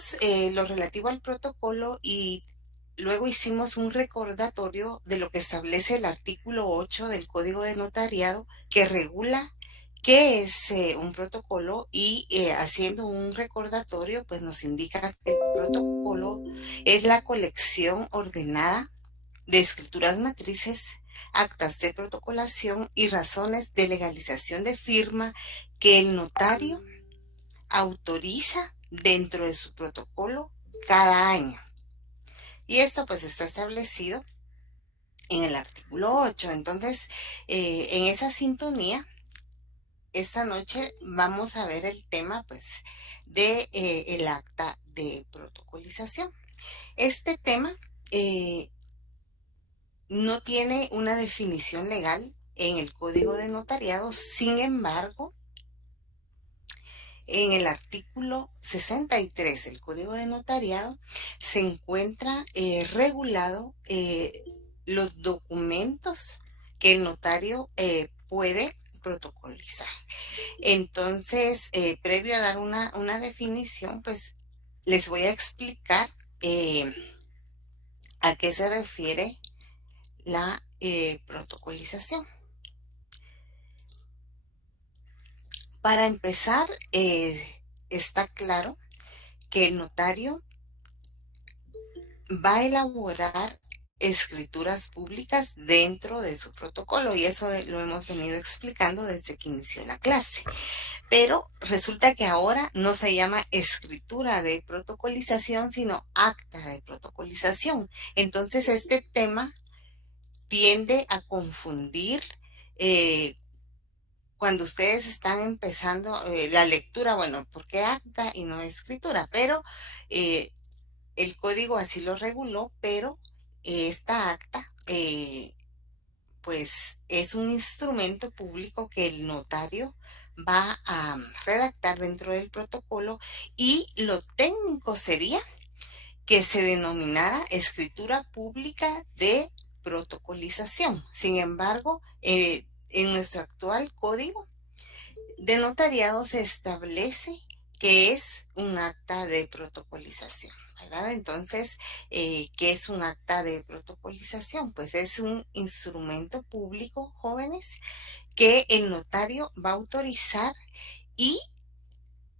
vimos lo relativo al protocolo y luego hicimos un recordatorio de lo que establece el artículo 8 del Código de Notariado, que regula qué es un protocolo y haciendo un recordatorio, pues nos indica que el protocolo es la colección ordenada de escrituras matrices, actas de protocolación y razones de legalización de firma que el notario autoriza dentro de su protocolo cada año. Y esto pues está establecido en el artículo 8. Entonces, en esa sintonía, esta noche vamos a ver el tema pues de el acta de protocolización. Este tema no tiene una definición legal en el Código de Notariado, sin embargo, en el artículo 63 del Código de Notariado se encuentra regulado los documentos que el notario puede protocolizar. Entonces, previo a dar una definición, pues les voy a explicar a qué se refiere la protocolización. Para empezar, está claro que el notario va a elaborar escrituras públicas dentro de su protocolo, y eso lo hemos venido explicando desde que inició la clase. Pero resulta que ahora no se llama escritura de protocolización, sino acta de protocolización. Entonces este tema tiende a confundir cuando ustedes están empezando la lectura. Bueno, ¿por qué acta y no escritura? Pero el código así lo reguló, pero esta acta pues es un instrumento público que el notario va a redactar dentro del protocolo, y lo técnico sería que se denominara escritura pública de protocolización. Sin embargo, en nuestro actual código de notariado se establece que es un acta de protocolización, ¿verdad? Entonces, ¿qué es un acta de protocolización? Pues es un instrumento público, jóvenes, que el notario va a autorizar y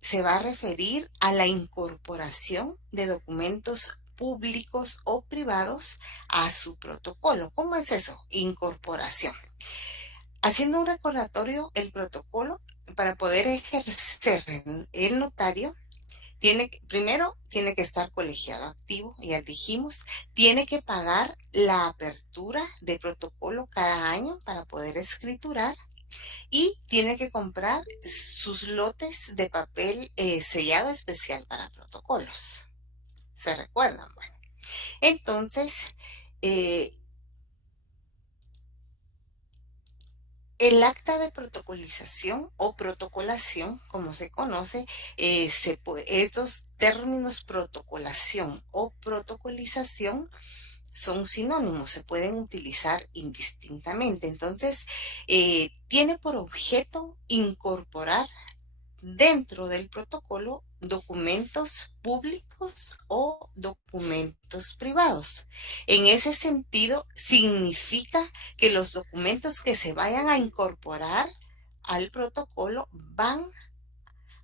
se va a referir a la incorporación de documentos públicos o privados a su protocolo. ¿Cómo es eso? Incorporación. Haciendo un recordatorio, el protocolo, para poder ejercer el notario, primero tiene que estar colegiado activo, ya dijimos, tiene que pagar la apertura de protocolo cada año para poder escriturar, y tiene que comprar sus lotes de papel sellado especial para protocolos. ¿Se recuerdan? Bueno, entonces, eh, el acta de protocolización o protocolación, como se conoce, estos términos protocolación o protocolización son sinónimos, se pueden utilizar indistintamente. Entonces, tiene por objeto incorporar dentro del protocolo documentos públicos o documentos privados. En ese sentido, significa que los documentos que se vayan a incorporar al protocolo van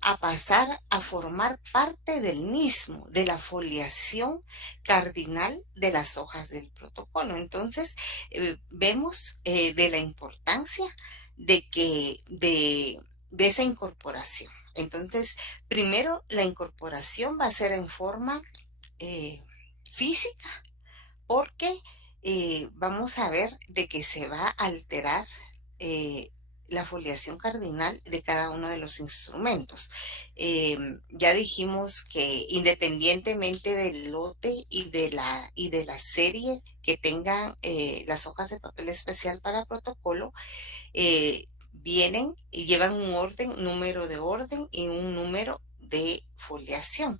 a pasar a formar parte del mismo, de la foliación cardinal de las hojas del protocolo. Entonces, vemos de la importancia de esa incorporación. Entonces, primero, la incorporación va a ser en forma física, porque vamos a ver de que se va a alterar la foliación cardinal de cada uno de los instrumentos. Ya dijimos que independientemente del lote y de la serie que tengan las hojas de papel especial para protocolo, vienen y llevan un orden, número de orden y un número de foliación.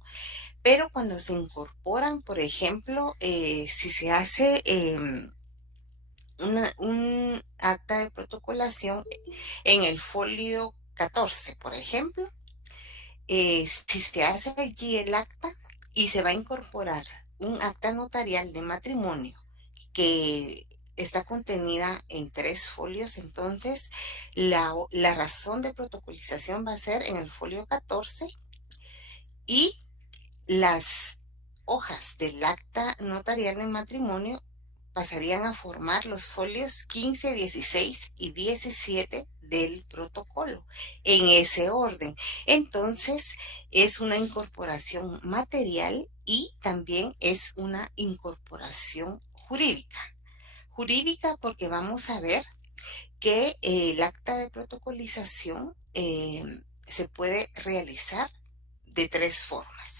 Pero cuando se incorporan, por ejemplo, si se hace un acta de protocolación en el folio 14, por ejemplo, si se hace allí el acta y se va a incorporar un acta notarial de matrimonio que está contenida en 3 folios. Entonces la razón de protocolización va a ser en el folio 14 y las hojas del acta notarial de matrimonio pasarían a formar los folios 15, 16 y 17 del protocolo, en ese orden. Entonces, es una incorporación material y también es una incorporación jurídica. Jurídica porque vamos a ver que el acta de protocolización se puede realizar de 3 formas.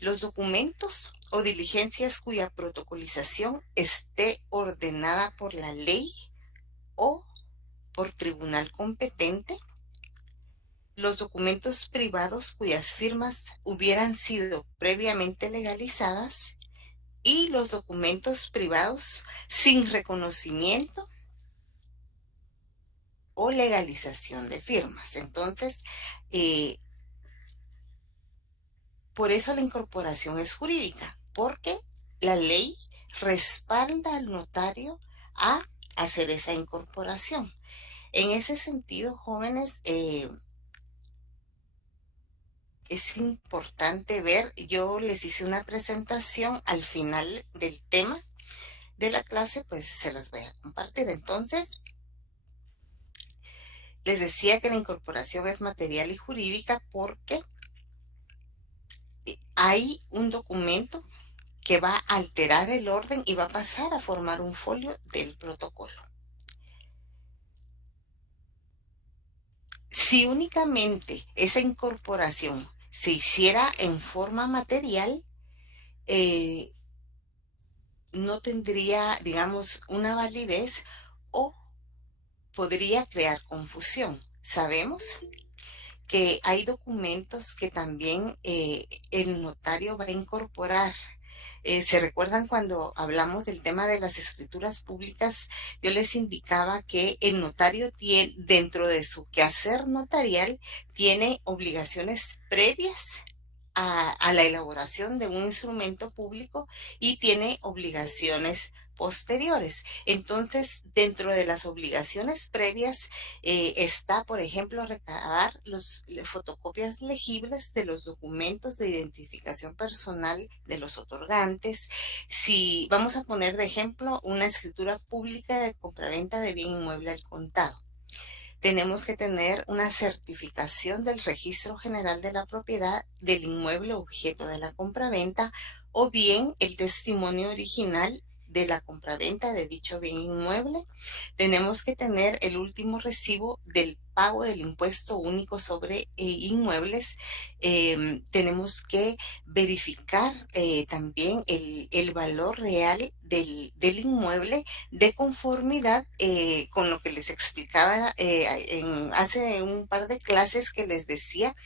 Los documentos o diligencias cuya protocolización esté ordenada por la ley o por tribunal competente. Los documentos privados cuyas firmas hubieran sido previamente legalizadas y los documentos privados sin reconocimiento o legalización de firmas. Entonces, por eso la incorporación es jurídica, porque la ley respalda al notario a hacer esa incorporación. En ese sentido, jóvenes, es importante ver, yo les hice una presentación al final del tema de la clase, pues se las voy a compartir. Entonces, les decía que la incorporación es material y jurídica porque hay un documento que va a alterar el orden y va a pasar a formar un folio del protocolo. Si únicamente esa incorporación se hiciera en forma material, no tendría, digamos, una validez o podría crear confusión. Sabemos que hay documentos que también el notario va a incorporar. ¿Se recuerdan cuando hablamos del tema de las escrituras públicas? Yo les indicaba que el notario tiene, dentro de su quehacer notarial, tiene obligaciones previas a la elaboración de un instrumento público y tiene obligaciones posteriores. Entonces, dentro de las obligaciones previas está, por ejemplo, recabar las fotocopias legibles de los documentos de identificación personal de los otorgantes. Si vamos a poner de ejemplo una escritura pública de compraventa de bien inmueble al contado, tenemos que tener una certificación del Registro General de la Propiedad del inmueble objeto de la compraventa o bien el testimonio original de la compraventa de dicho bien inmueble. Tenemos que tener el último recibo del pago del impuesto único sobre inmuebles. Tenemos que verificar también el valor real del inmueble de conformidad con lo que les explicaba hace un par de clases, que les decía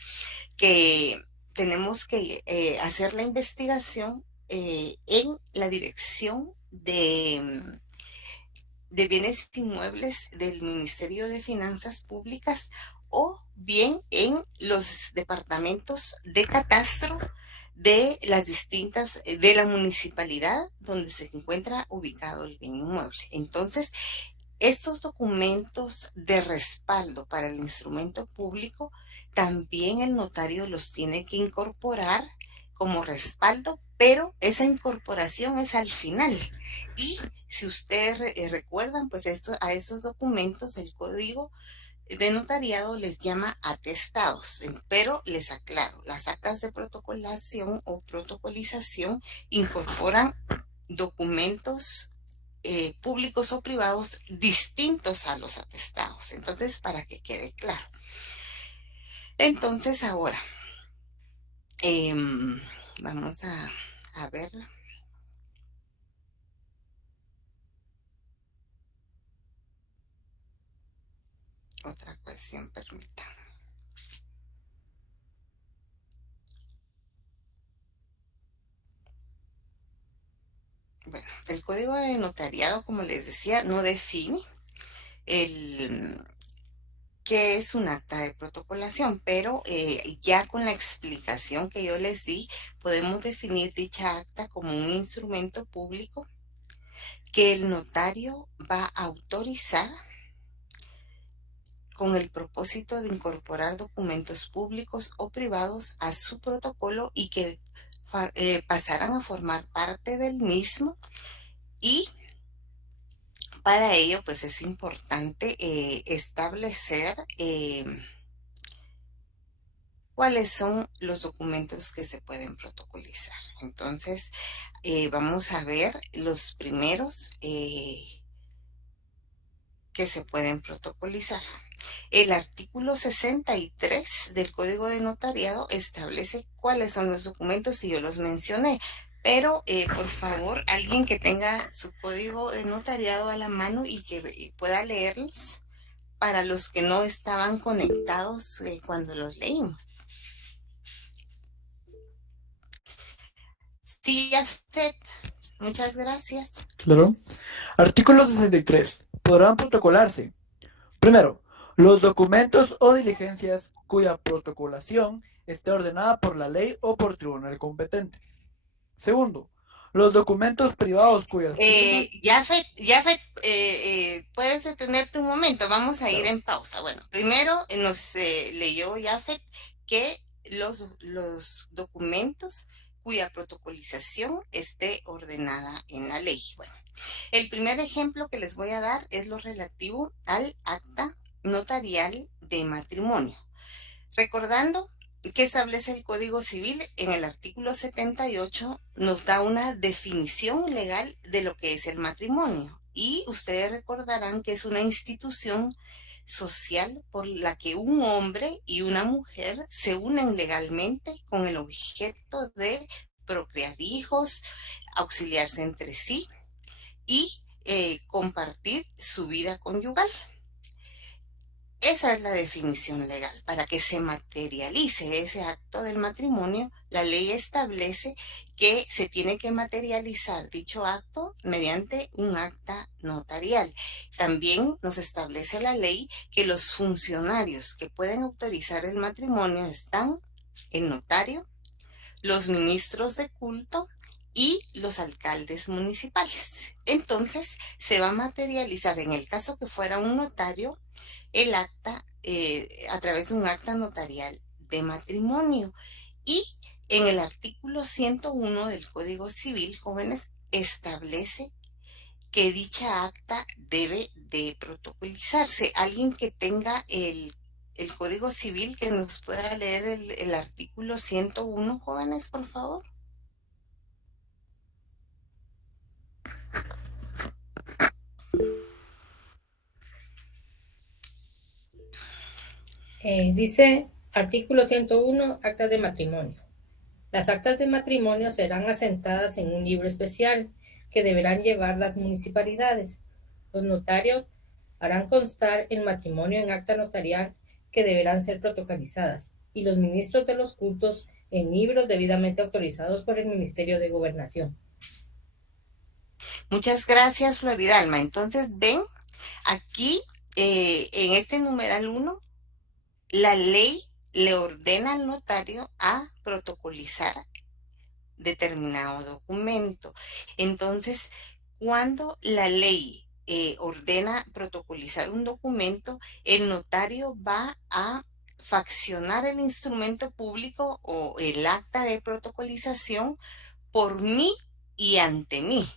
que tenemos que hacer la investigación en la dirección de bienes inmuebles del Ministerio de Finanzas Públicas o bien en los departamentos de catastro de las distintas, de la municipalidad donde se encuentra ubicado el bien inmueble. Entonces, estos documentos de respaldo para el instrumento público, también el notario los tiene que incorporar como respaldo, pero esa incorporación es al final. Y si ustedes recuerdan, pues a estos documentos el código de notariado les llama atestados, pero les aclaro, las actas de protocolación o protocolización incorporan documentos públicos o privados distintos a los atestados. Entonces, para que quede claro. Entonces, ahora, vamos a ver. Otra cuestión, permítanme. Bueno, el código de notariado, como les decía, no define el qué es un acta de protocolación, pero ya con la explicación que yo les di, podemos definir dicha acta como un instrumento público que el notario va a autorizar con el propósito de incorporar documentos públicos o privados a su protocolo y que pasarán a formar parte del mismo. Y para ello, pues es importante establecer cuáles son los documentos que se pueden protocolizar. Entonces, vamos a ver los primeros que se pueden protocolizar. El artículo 63 del Código de Notariado establece cuáles son los documentos y yo los mencioné. Pero, por favor, alguien que tenga su código de notariado a la mano y que pueda leerlos para los que no estaban conectados cuando los leímos. Sí, Afet, muchas gracias. Claro. Artículo 63. Podrán protocolarse. Primero, los documentos o diligencias cuya protocolación esté ordenada por la ley o por tribunal competente. Segundo, los documentos privados cuyas firmas... Jafet, puedes detenerte un momento, vamos a ir Claro. en pausa. Bueno, primero nos leyó Jafet que los documentos cuya protocolización esté ordenada en la ley. Bueno, el primer ejemplo que les voy a dar es lo relativo al acta notarial de matrimonio. Recordando que establece el Código Civil en el artículo 78, nos da una definición legal de lo que es el matrimonio. Y ustedes recordarán que es una institución social por la que un hombre y una mujer se unen legalmente con el objeto de procrear hijos, auxiliarse entre sí y compartir su vida conyugal. Esa es la definición legal. Para que se materialice ese acto del matrimonio, la ley establece que se tiene que materializar dicho acto mediante un acta notarial. También nos establece la ley que los funcionarios que pueden autorizar el matrimonio están el notario, los ministros de culto y los alcaldes municipales. Entonces, se va a materializar, en el caso que fuera un notario, el acta a través de un acta notarial de matrimonio. Y en el artículo 101 del Código Civil, jóvenes, establece que dicha acta debe de protocolizarse. Alguien que tenga el Código Civil que nos pueda leer el artículo 101, jóvenes, por favor. Dice artículo 101, actas de matrimonio. Las actas de matrimonio serán asentadas en un libro especial que deberán llevar las municipalidades. Los notarios harán constar el matrimonio en acta notarial que deberán ser protocolizadas y los ministros de los cultos en libros debidamente autorizados por el Ministerio de Gobernación. Muchas gracias, Floridalma. Entonces, ven, aquí en este numeral 1, la ley le ordena al notario a protocolizar determinado documento. Entonces, cuando la ley ordena protocolizar un documento, el notario va a faccionar el instrumento público o el acta de protocolización por mí y ante mí.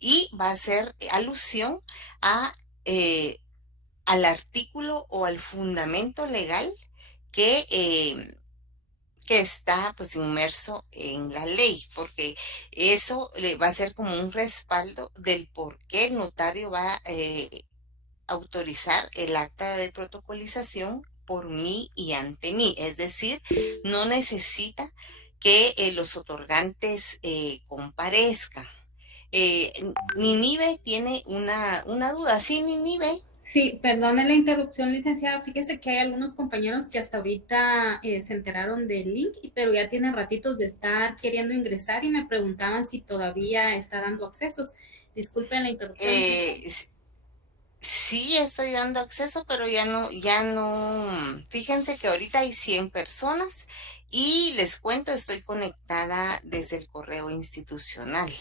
Y va a hacer alusión a, al artículo o al fundamento legal que que está pues inmerso en la ley, porque eso le va a ser como un respaldo del por qué el notario va a autorizar el acta de protocolización por mí y ante mí. Es decir, no necesita que los otorgantes comparezcan. Ninive tiene una duda. Sí, Ninive. Sí, perdone la interrupción, licenciada. Fíjese que hay algunos compañeros que hasta ahorita se enteraron del link, pero ya tienen ratitos de estar queriendo ingresar y me preguntaban si todavía está dando accesos. Disculpen la interrupción, licenciada. Eh, Sí estoy dando acceso, pero ya no. Fíjense que ahorita hay 100 personas y les cuento, estoy conectada desde el correo institucional.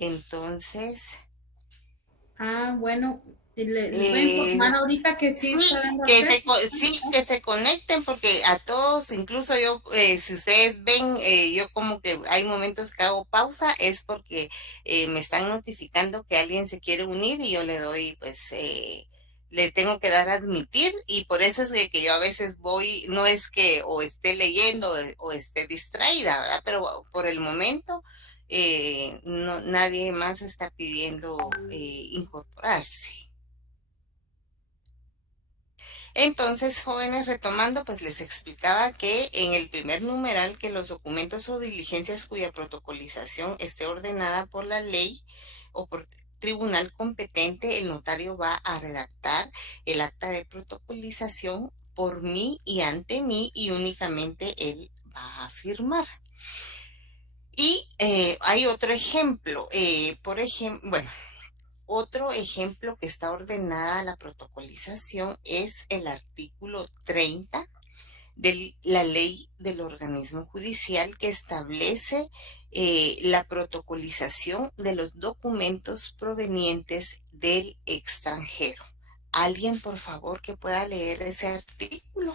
Entonces, Ah, bueno, les voy a eh, informar ahorita que sí sí, está dando acceso. sí, que se conecten porque a todos, incluso yo, si ustedes ven, yo como que hay momentos que hago pausa, es porque me están notificando que alguien se quiere unir y yo le doy, pues, le tengo que dar a admitir y por eso es que yo a veces voy, no es que o esté leyendo o esté distraída, ¿verdad? Pero por el momento no, nadie más está pidiendo incorporarse. Entonces, jóvenes, retomando, pues les explicaba que en el primer numeral que los documentos o diligencias cuya protocolización esté ordenada por la ley o por tribunal competente, el notario va a redactar el acta de protocolización por mí y ante mí y únicamente él va a firmar. Y hay otro ejemplo, por ejemplo, bueno, otro ejemplo que está ordenada la protocolización es el artículo 30 de la ley del organismo judicial que establece la protocolización de los documentos provenientes del extranjero. ¿Alguien, por favor, que pueda leer ese artículo?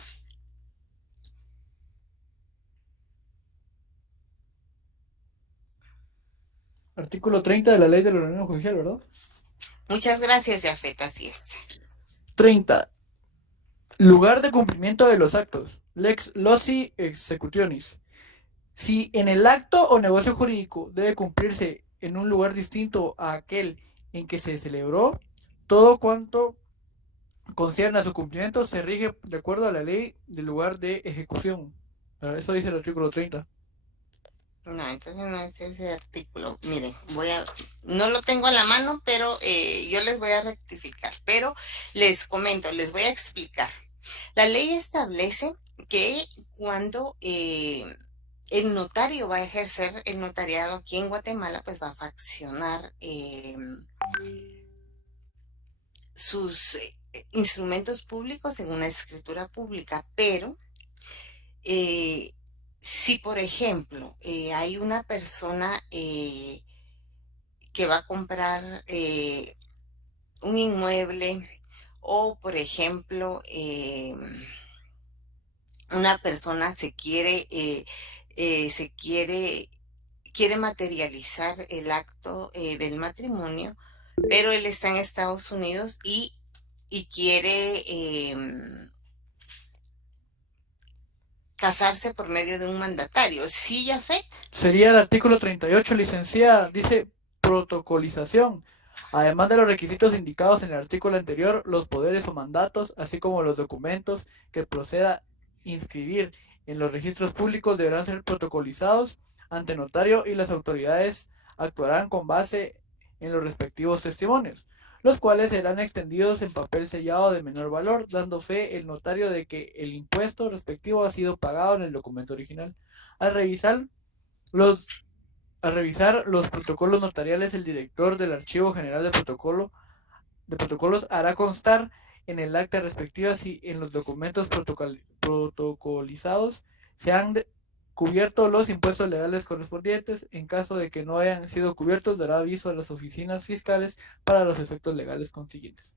Artículo 30 de la Ley del Organismo Judicial, ¿verdad? Muchas gracias, Jafet, así es. 30. Lugar de cumplimiento de los actos. Lex loci executionis. Si en el acto o negocio jurídico debe cumplirse en un lugar distinto a aquel en que se celebró, todo cuanto concierne a su cumplimiento se rige de acuerdo a la ley del lugar de ejecución. Eso dice el artículo 30. No, entonces no es ese artículo. Miren, no lo tengo a la mano, pero yo les voy a rectificar. Pero les comento, les voy a explicar. La ley establece que cuando el notario va a ejercer el notariado aquí en Guatemala, pues va a faccionar sus instrumentos públicos en una escritura pública, pero eh, si, por ejemplo, hay una persona que va a comprar un inmueble o, por ejemplo, una persona quiere materializar el acto del matrimonio, pero él está en Estados Unidos y quiere casarse por medio de un mandatario. ¿Sí, Jafet? Sería el artículo 38, licenciada. Dice protocolización. Además de los requisitos indicados en el artículo anterior, los poderes o mandatos, así como los documentos que proceda inscribir en los registros públicos deberán ser protocolizados ante notario y las autoridades actuarán con base en los respectivos testimonios, los cuales serán extendidos en papel sellado de menor valor, dando fe el notario de que el impuesto respectivo ha sido pagado en el documento original. Al revisar los, al revisar los protocolos notariales, el director del Archivo General de Protocolos hará constar en el acta respectiva si en los documentos protocolizados se han cubierto los impuestos legales correspondientes. En caso de que no hayan sido cubiertos, dará aviso a las oficinas fiscales para los efectos legales consiguientes.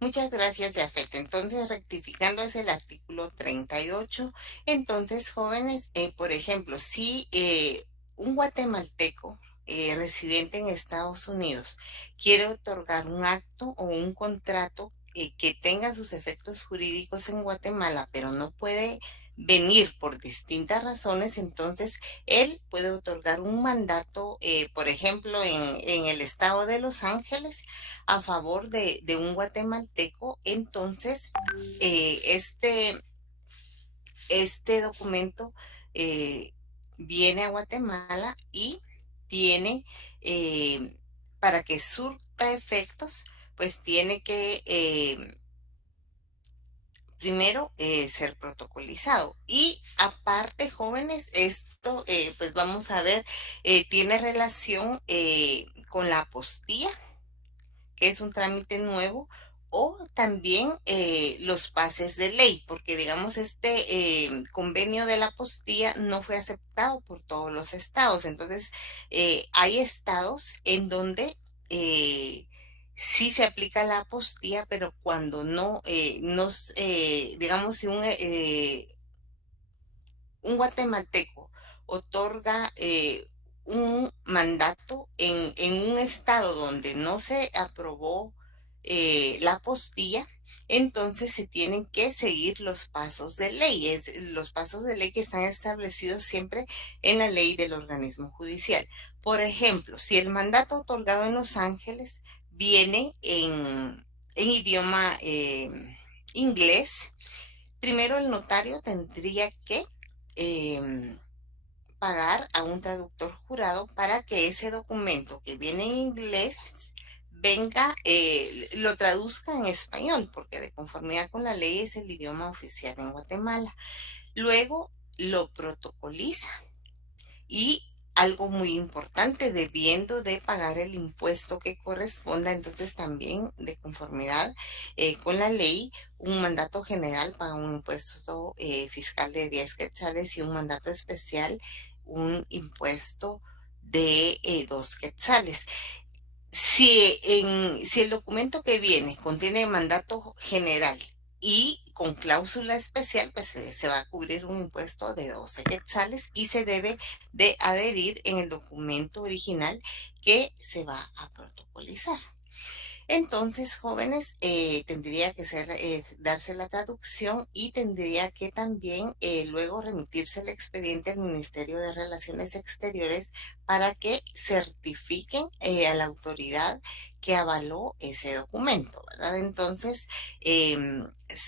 Muchas gracias, Jafet. Entonces, rectificando es el artículo 38. Entonces, jóvenes, por ejemplo, si un guatemalteco residente en Estados Unidos quiere otorgar un acto o un contrato que tenga sus efectos jurídicos en Guatemala, pero no puede venir por distintas razones, entonces él puede otorgar un mandato, por ejemplo, en el estado de Los Ángeles, a favor de un guatemalteco. Entonces, eh, este, este documento eh, viene a Guatemala y tiene, para que surta efectos, pues tiene que primero ser protocolizado. Y aparte, jóvenes, esto, pues vamos a ver, tiene relación con la apostilla. que es un trámite nuevo, o también los pases de ley, porque digamos convenio de la apostilla no fue aceptado por todos los estados. Entonces, hay estados en donde sí se aplica la apostilla, pero cuando digamos, si un guatemalteco otorga un mandato en un estado donde no se aprobó la apostilla, entonces se tienen que seguir los pasos de ley, los pasos de ley que están establecidos siempre en la ley del organismo judicial. Por ejemplo, si el mandato otorgado en Los Ángeles viene en idioma inglés, primero el notario tendría que pagar a un traductor jurado para que ese documento que viene en inglés lo traduzca en español, porque de conformidad con la ley es el idioma oficial en Guatemala. Luego lo protocoliza y algo muy importante, debiendo de pagar el impuesto que corresponda. Entonces también de conformidad con la ley, un mandato general paga un impuesto fiscal de 10 quetzales y un mandato especial un impuesto de 2 quetzales. Si el documento que viene contiene mandato general y con cláusula especial, pues se va a cubrir un impuesto de 12 quetzales y se debe de adherir en el documento original que se va a protocolizar. Entonces, jóvenes, tendría que darse la traducción y tendría que también luego remitirse el expediente al Ministerio de Relaciones Exteriores para que certifiquen a la autoridad que avaló ese documento, ¿verdad? Entonces, es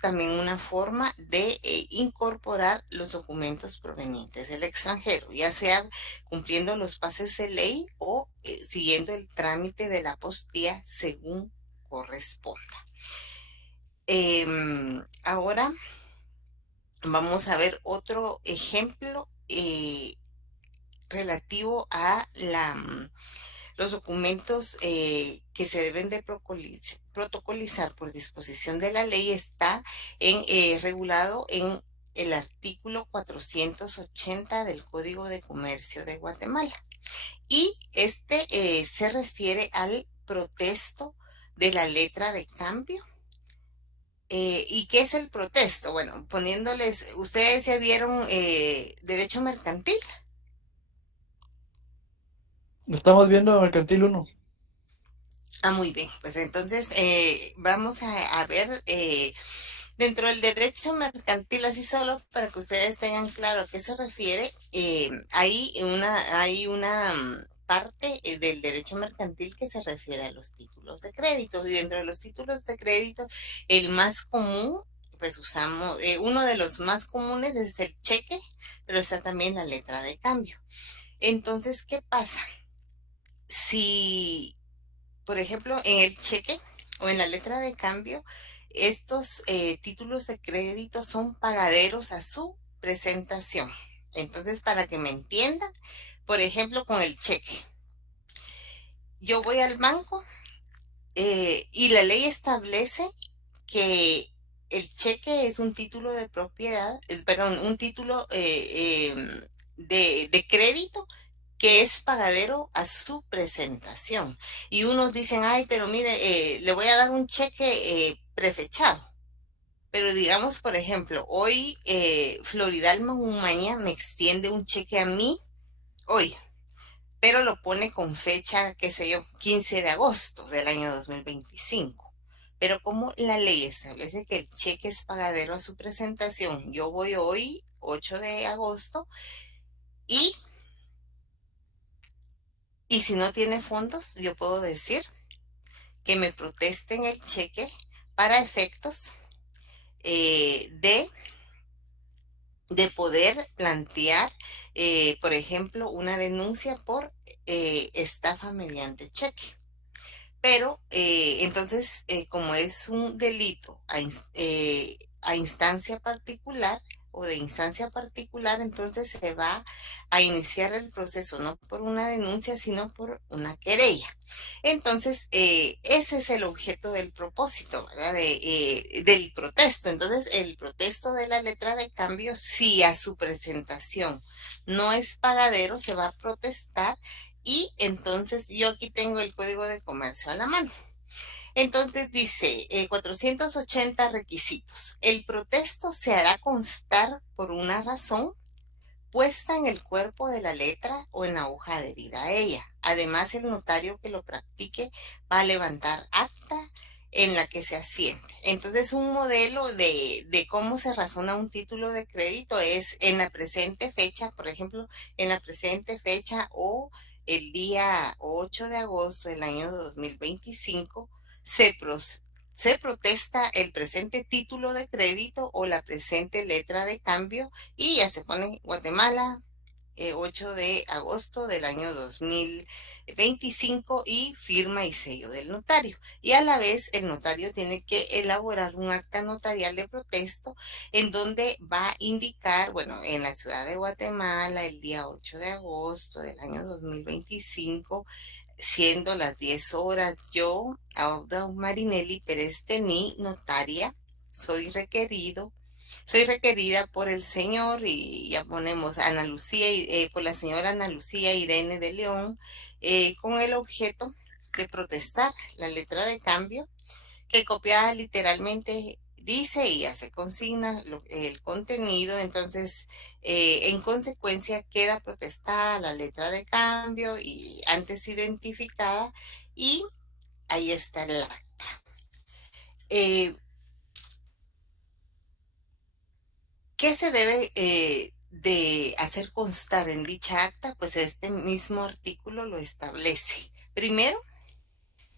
también una forma de incorporar los documentos provenientes del extranjero, ya sea cumpliendo los pases de ley o siguiendo el trámite de la apostilla según corresponda. Ahora vamos a ver otro ejemplo relativo a los documentos que se deben de protocolizar por disposición de la ley. Está regulado en el artículo 480 del Código de Comercio de Guatemala. Y se refiere al protesto de la letra de cambio. ¿Y qué es el protesto? Bueno, poniéndoles, ustedes ya vieron derecho mercantil. Estamos viendo Mercantil 1. Ah, muy bien. Pues entonces vamos a ver dentro del derecho mercantil, así solo para que ustedes tengan claro a qué se refiere. Hay una parte del derecho mercantil que se refiere a los títulos de crédito. Y dentro de los títulos de crédito, el más común, pues usamos, uno de los más comunes es el cheque, pero está también la letra de cambio. Entonces, ¿qué pasa? Si, por ejemplo, en el cheque o en la letra de cambio, estos títulos de crédito son pagaderos a su presentación. Entonces, para que me entiendan, por ejemplo, con el cheque, yo voy al banco y la ley establece que el cheque es un título de propiedad, perdón, un título de crédito que es pagadero a su presentación. Y unos dicen, ay, pero mire, le voy a dar un cheque prefechado. Pero digamos, por ejemplo, hoy Floridalma Umaña me extiende un cheque a mí hoy, pero lo pone con fecha, qué sé yo, 15 de agosto del año 2025. Pero como la ley establece que el cheque es pagadero a su presentación, yo voy hoy, 8 de agosto, y si no tiene fondos, yo puedo decir que me protesten el cheque para efectos de poder plantear, por ejemplo, una denuncia por estafa mediante cheque. Pero entonces, como es un delito a instancia particular, o de instancia particular, entonces se va a iniciar el proceso no por una denuncia, sino por una querella. Entonces, ese es el objeto del propósito, ¿verdad? Del protesto. Entonces, el protesto de la letra de cambio, si a su presentación no es pagadero, se va a protestar y entonces yo aquí tengo el Código de Comercio a la mano. Entonces dice 480 requisitos. El protesto se hará constar por una razón puesta en el cuerpo de la letra o en la hoja adherida a ella. Además, el notario que lo practique va a levantar acta en la que se asiente. Entonces, un modelo de cómo se razona un título de crédito es en la presente fecha, por ejemplo, en la presente fecha o el día 8 de agosto del año 2025, se, se protesta el presente título de crédito o la presente letra de cambio y ya se pone Guatemala, 8 de agosto del año 2025 y firma y sello del notario. Y a la vez el notario tiene que elaborar un acta notarial de protesto en donde va a indicar, bueno, en la ciudad de Guatemala el día 8 de agosto del año 2025, siendo las 10 horas, yo, Auda Marinelli Pérez Tení, notaria, soy requerida por el señor, y ya ponemos Ana Lucía, por la señora Ana Lucía Irene de León, con el objeto de protestar la letra de cambio, que copiada literalmente dice y ya se consigna el contenido. Entonces, en consecuencia, queda protestada la letra de cambio y antes identificada, y ahí está el acta. ¿Qué se debe de hacer constar en dicha acta? Pues este mismo artículo lo establece. Primero,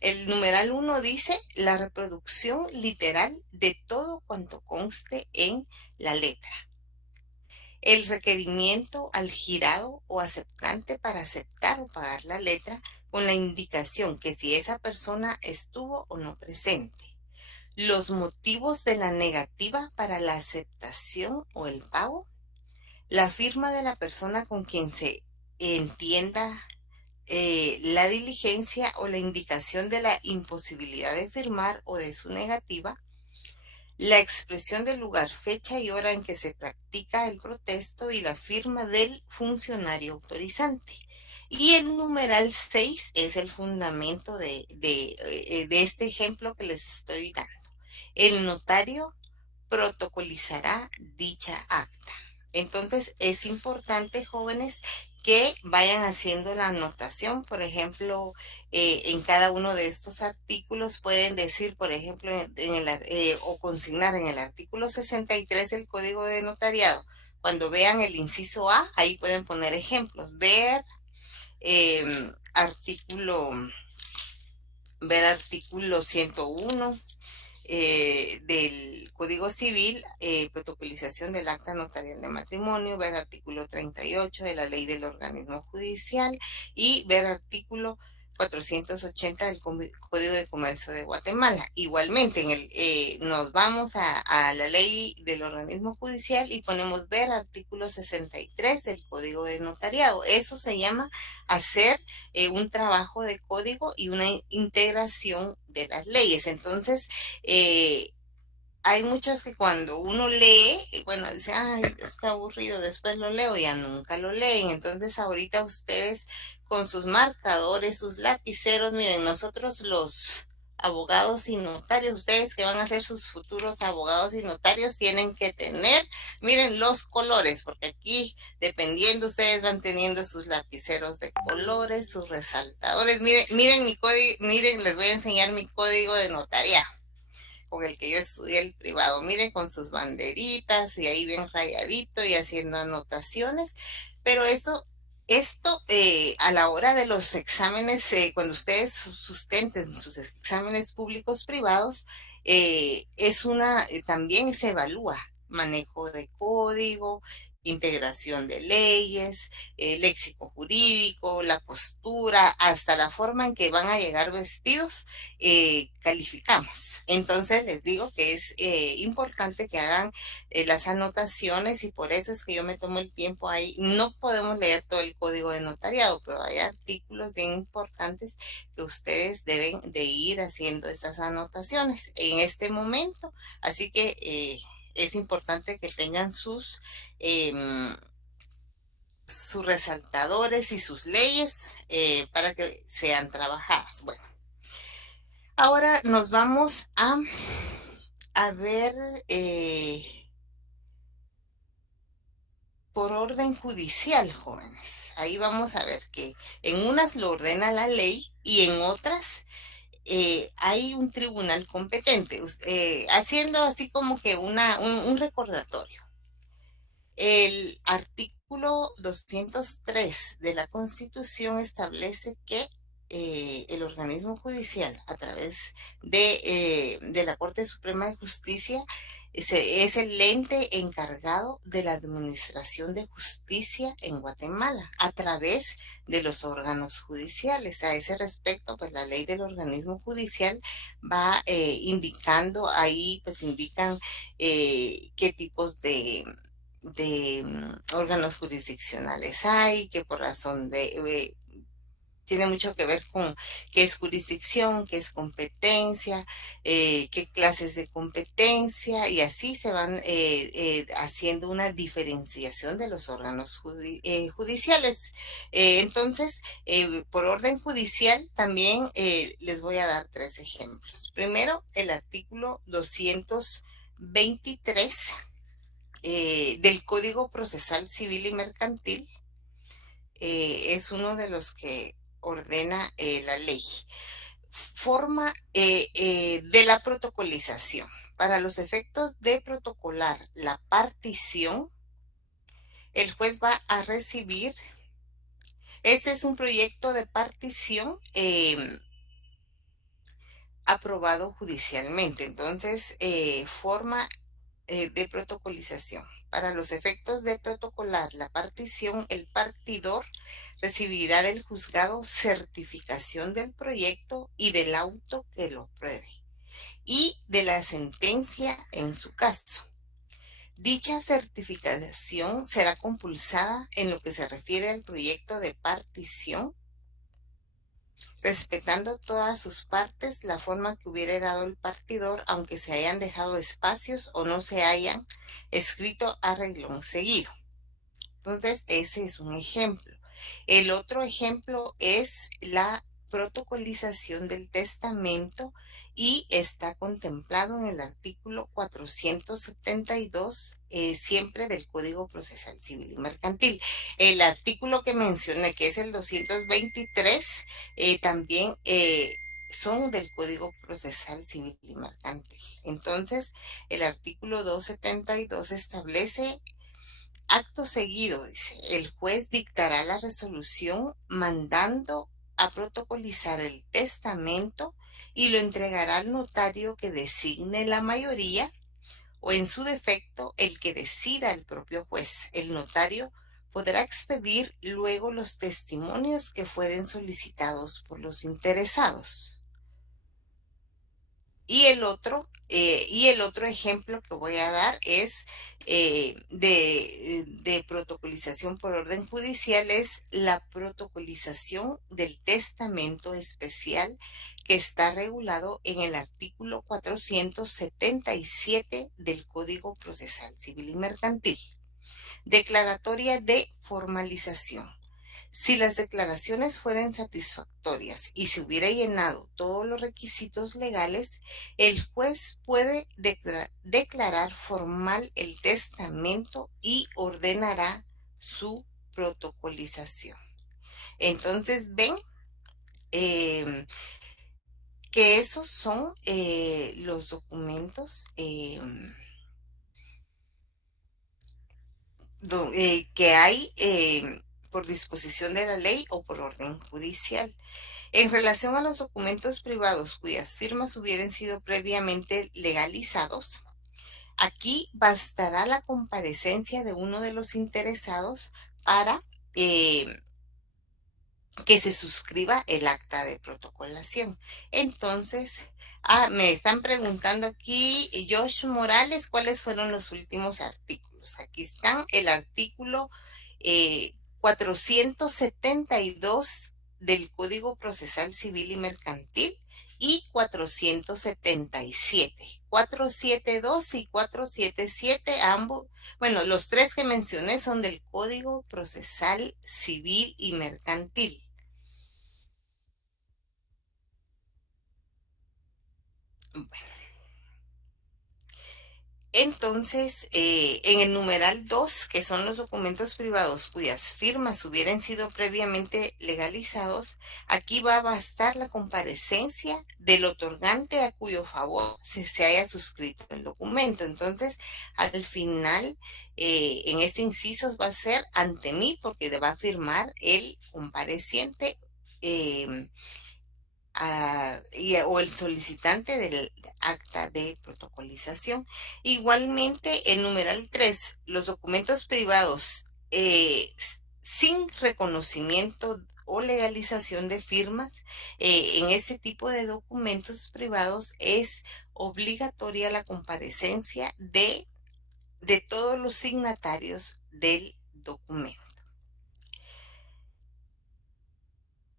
el numeral 1 dice la reproducción literal de todo cuanto conste en la letra. El requerimiento al girado o aceptante para aceptar o pagar la letra con la indicación que si esa persona estuvo o no presente. Los motivos de la negativa para la aceptación o el pago. La firma de la persona con quien se entienda la diligencia o la indicación de la imposibilidad de firmar o de su negativa, la expresión del lugar, fecha y hora en que se practica el protesto y la firma del funcionario autorizante. Y el numeral 6 es el fundamento de este ejemplo que les estoy dando. El notario protocolizará dicha acta. Entonces es importante, jóvenes, que vayan haciendo la anotación. Por ejemplo, en cada uno de estos artículos pueden decir, por ejemplo, o consignar en el artículo 63 del Código de Notariado. Cuando vean el inciso A, ahí pueden poner ejemplos. Artículo, ver artículo 101 del Código Civil, protocolización del acta notarial de matrimonio, ver artículo 38 de la ley del organismo judicial y ver artículo 480 del Código de Comercio de Guatemala. Igualmente, nos vamos a la ley del organismo judicial y ponemos ver artículo 63 del Código de Notariado. Eso se llama hacer un trabajo de código y una integración de las leyes. Entonces, hay muchos que cuando uno lee, bueno, dice, ay, está aburrido, después lo leo, ya nunca lo leen. Entonces, ahorita ustedes con sus marcadores, sus lapiceros, miren, nosotros los abogados y notarios, ustedes que van a ser sus futuros abogados y notarios, tienen que tener, miren, los colores, porque aquí, dependiendo, ustedes van teniendo sus lapiceros de colores, sus resaltadores. Miren mi código, miren, les voy a enseñar mi código de notaría con el que yo estudié el privado. Miren, con sus banderitas y ahí bien rayadito y haciendo anotaciones. Pero esto a la hora de los exámenes, cuando ustedes sustenten sus exámenes públicos privados, también se evalúa manejo de código integración de leyes, léxico jurídico, la postura, hasta la forma en que van a llegar vestidos, calificamos. Entonces les digo que es importante que hagan las anotaciones, y por eso es que yo me tomo el tiempo ahí. No podemos leer todo el código de notariado, pero hay artículos bien importantes que ustedes deben de ir haciendo estas anotaciones en este momento. Así que es importante que tengan sus resaltadores y sus leyes para que sean trabajadas. Bueno, ahora nos vamos a ver por orden judicial, jóvenes. Ahí vamos a ver que en unas lo ordena la ley y en otras hay un tribunal competente, haciendo así como que un recordatorio. El artículo 203 de la Constitución establece que el organismo judicial, a través de la Corte Suprema de Justicia, es el ente encargado de la administración de justicia en Guatemala a través de los órganos judiciales. A ese respecto, pues la ley del organismo judicial va indicando, ahí pues indican qué tipos de órganos jurisdiccionales hay, que por razón de tiene mucho que ver con qué es jurisdicción, qué es competencia, qué clases de competencia, y así se van haciendo una diferenciación de los órganos judiciales. Entonces, por orden judicial también les voy a dar 3 ejemplos. Primero, el artículo 223 del Código Procesal Civil y Mercantil, es uno de los que ordena la ley. Forma de la protocolización. Para los efectos de protocolar la partición, el juez va a recibir, este es un proyecto de partición aprobado judicialmente. Entonces, forma de protocolización. Para los efectos de protocolar la partición, el partidor recibirá del juzgado certificación del proyecto y del auto que lo pruebe, y de la sentencia en su caso. Dicha certificación será compulsada en lo que se refiere al proyecto de partición, respetando todas sus partes la forma que hubiere dado el partidor, aunque se hayan dejado espacios o no se hayan escrito a renglón seguido. Entonces, ese es un ejemplo. El otro ejemplo es la protocolización del testamento, y está contemplado en el artículo 472 siempre del Código Procesal Civil y Mercantil. El artículo que mencioné, que es el 223, también son del Código Procesal Civil y Mercantil. Entonces, el artículo 272 establece: acto seguido, dice, el juez dictará la resolución mandando a protocolizar el testamento y lo entregará al notario que designe la mayoría, o en su defecto, el que decida el propio juez. El notario podrá expedir luego los testimonios que fueren solicitados por los interesados. Y el otro ejemplo que voy a dar es de protocolización por orden judicial, es la protocolización del testamento especial, que está regulado en el artículo 477 del Código Procesal Civil y Mercantil. Declaratoria de formalización. Si las declaraciones fueran satisfactorias y se hubiera llenado todos los requisitos legales, el juez puede declarar formal el testamento y ordenará su protocolización. Entonces, ven que esos son los documentos que hay por disposición de la ley o por orden judicial. En relación a los documentos privados cuyas firmas hubieran sido previamente legalizados, Aquí bastará la comparecencia de uno de los interesados para que se suscriba el acta de protocolación. Entonces, me están preguntando aquí, Josh Morales, ¿cuáles fueron los últimos artículos? Aquí están el artículo 472 del Código Procesal Civil y Mercantil y 477. 472 y 477, ambos, bueno, los tres que mencioné son del Código Procesal Civil y Mercantil. Bueno. Entonces, en el numeral 2, que son los documentos privados cuyas firmas hubieran sido previamente legalizados, aquí va a bastar la comparecencia del otorgante a cuyo favor se haya suscrito el documento. Entonces, al final, en este inciso va a ser ante mí, porque va a firmar el compareciente o el solicitante del acta de protocolización. Igualmente, el numeral 3, los documentos privados sin reconocimiento o legalización de firmas, en este tipo de documentos privados es obligatoria la comparecencia de todos los signatarios del documento.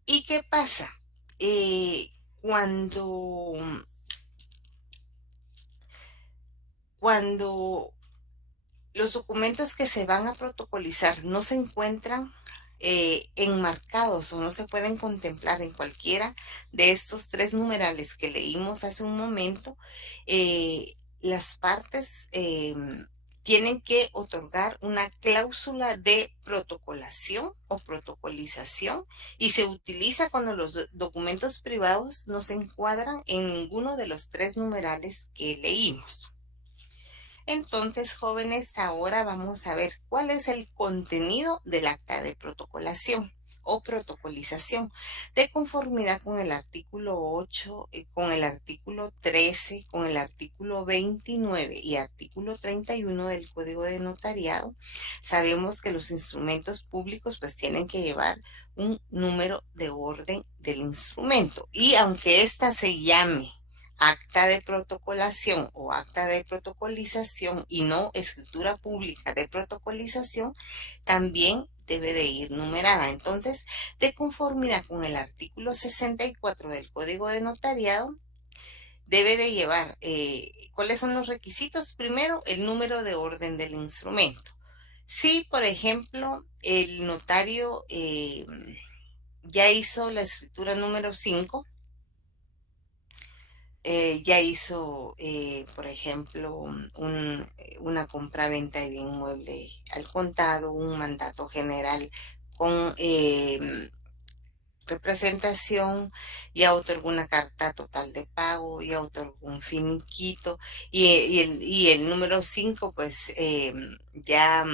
¿Y qué pasa? Cuando los documentos que se van a protocolizar no se encuentran enmarcados o no se pueden contemplar en cualquiera de estos tres numerales que leímos hace un momento, las partes tienen que otorgar una cláusula de protocolación o protocolización, y se utiliza cuando los documentos privados no se encuadran en ninguno de los tres numerales que leímos. Entonces, jóvenes, ahora vamos a ver cuál es el contenido del acta de protocolación o protocolización, de conformidad con el artículo 8, con el artículo 13, con el artículo 29 y artículo 31 del Código de Notariado. Sabemos que los instrumentos públicos pues tienen que llevar un número de orden del instrumento, y aunque ésta se llame acta de protocolación o acta de protocolización y no escritura pública de protocolización, también debe de ir numerada. Entonces, de conformidad con el artículo 64 del Código de Notariado, debe de llevar, ¿cuáles son los requisitos? Primero, el número de orden del instrumento. Si, por ejemplo, el notario ya hizo la escritura número 5, ya hizo, por ejemplo, una compra-venta de bien inmueble al contado, un mandato general con representación, ya otorgó una carta total de pago, ya otorgó un finiquito, y el número 5, pues ya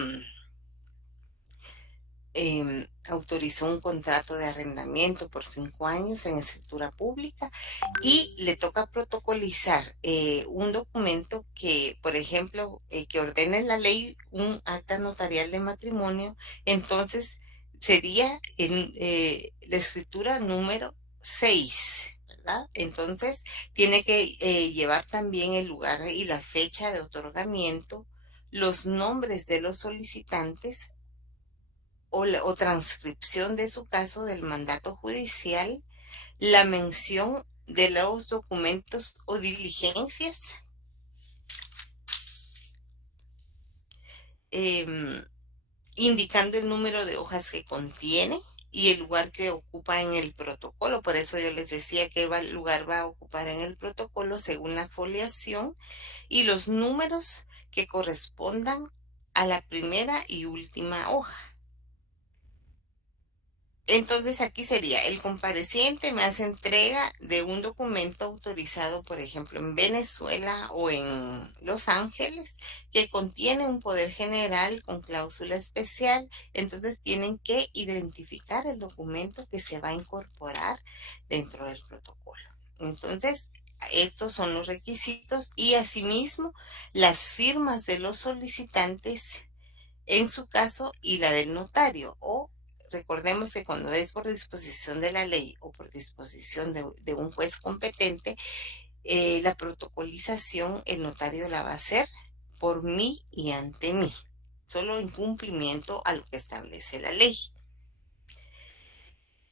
autorizó un contrato de arrendamiento por 5 años en escritura pública, y le toca protocolizar un documento que, por ejemplo, que ordene la ley un acta notarial de matrimonio. Entonces sería la escritura número 6, ¿verdad? Entonces tiene que llevar también el lugar y la fecha de otorgamiento, los nombres de los solicitantes o transcripción de su caso del mandato judicial, la mención de los documentos o diligencias, indicando el número de hojas que contiene y el lugar que ocupa en el protocolo. Por eso yo les decía que el lugar va a ocupar en el protocolo según la foliación, y los números que correspondan a la primera y última hoja. Entonces aquí sería: el compareciente me hace entrega de un documento autorizado, por ejemplo, en Venezuela o en Los Ángeles, que contiene un poder general con cláusula especial. Entonces tienen que identificar el documento que se va a incorporar dentro del protocolo. Entonces, estos son los requisitos y asimismo las firmas de los solicitantes en su caso y la del notario. O recordemos que cuando es por disposición de la ley o por disposición de un juez competente, la protocolización el notario la va a hacer por mí y ante mí, solo en cumplimiento a lo que establece la ley.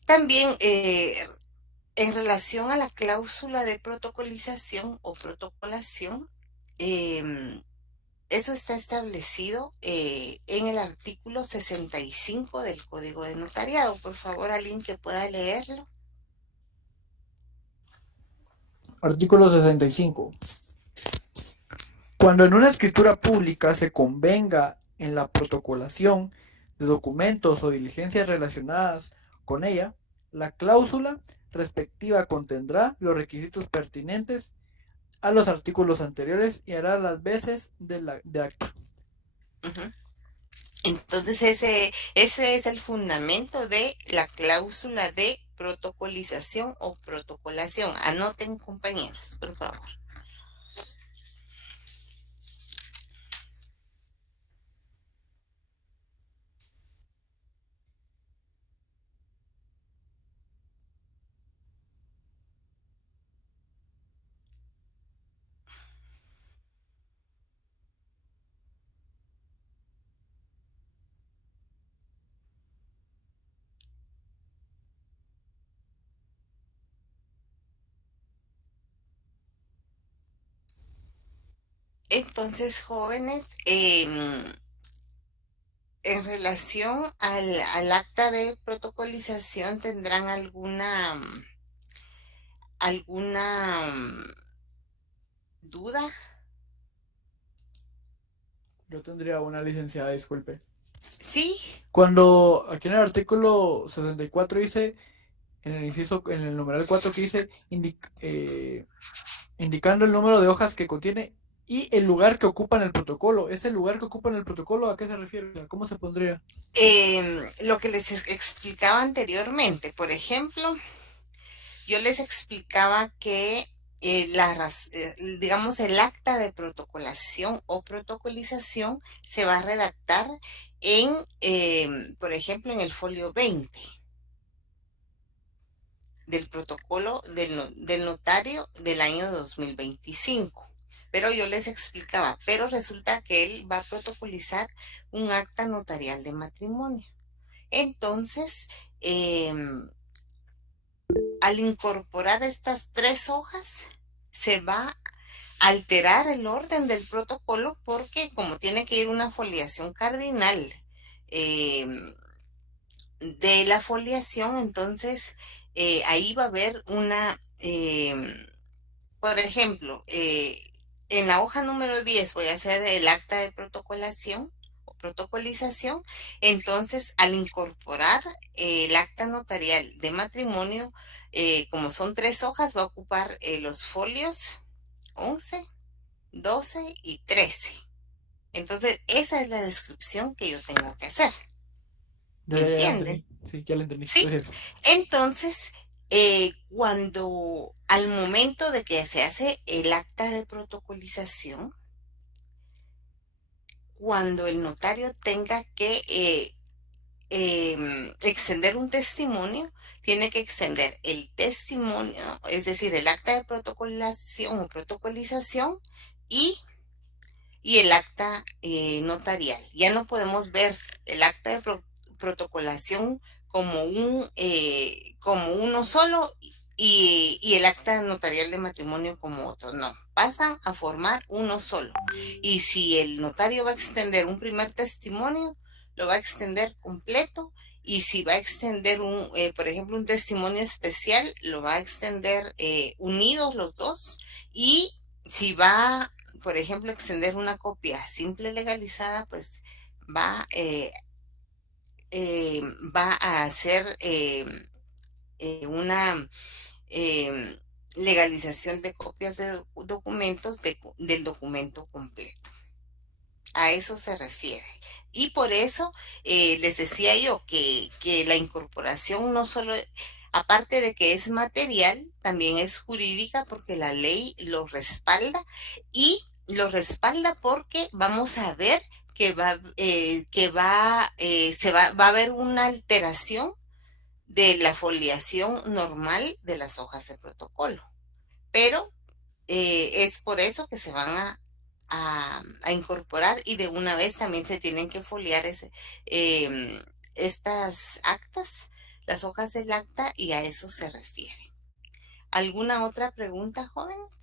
También en relación a la cláusula de protocolización o protocolación, eso está establecido en el artículo 65 del Código de Notariado. Por favor, alguien que pueda leerlo. Artículo 65. Cuando en una escritura pública se convenga en la protocolación de documentos o diligencias relacionadas con ella, la cláusula respectiva contendrá los requisitos pertinentes a los artículos anteriores y hará las veces de acta. Uh-huh. Entonces ese es el fundamento de la cláusula de protocolización o protocolación. Anoten, compañeros, por favor. Entonces, jóvenes, en relación al acta de protocolización, ¿tendrán alguna duda? Yo tendría una, licenciada, disculpe. Sí. Cuando aquí en el artículo 64 dice, en el inciso, en el numeral 4 que dice, indicando el número de hojas que contiene y el lugar que ocupa en el protocolo. ¿Ese lugar que ocupa en el protocolo a qué se refiere? ¿Cómo se pondría? Lo que les explicaba anteriormente, por ejemplo, yo les explicaba que digamos, el acta de protocolación o protocolización se va a redactar por ejemplo, en el folio 20 del protocolo del notario del año 2025. Pero yo les explicaba, pero resulta que él va a protocolizar un acta notarial de matrimonio. Entonces, al incorporar estas 3 hojas, se va a alterar el orden del protocolo porque como tiene que ir una foliación cardinal de la foliación, entonces ahí va a haber una, por ejemplo, en la hoja número 10 voy a hacer el acta de protocolación o protocolización. Entonces, al incorporar el acta notarial de matrimonio, como son 3 hojas, va a ocupar los folios 11, 12 y 13. Entonces, esa es la descripción que yo tengo que hacer. ¿Me entienden? Sí, ya lo entendí. Sí. Gracias. Entonces, cuando al momento de que se hace el acta de protocolización, cuando el notario tenga que extender un testimonio, tiene que extender el testimonio, es decir, el acta de protocolación o protocolización y el acta notarial. Ya no podemos ver el acta de protocolación como uno solo y el acta notarial de matrimonio como otro. No, pasan a formar uno solo. Y si el notario va a extender un primer testimonio, lo va a extender completo. Y si va a extender por ejemplo, un testimonio especial, lo va a extender unidos los dos. Y si va, por ejemplo, extender una copia simple legalizada, pues va a hacer una legalización de copias de documentos del documento completo. A eso se refiere. Y por eso les decía yo que la incorporación no solo Aparte de que es material, también es jurídica porque la ley lo respalda y lo respalda porque vamos a ver que va a haber una alteración de la foliación normal de las hojas de protocolo. Pero es por eso que se van a incorporar y de una vez también se tienen que foliar estas actas, las hojas del acta, y a eso se refiere. ¿Alguna otra pregunta, jóvenes?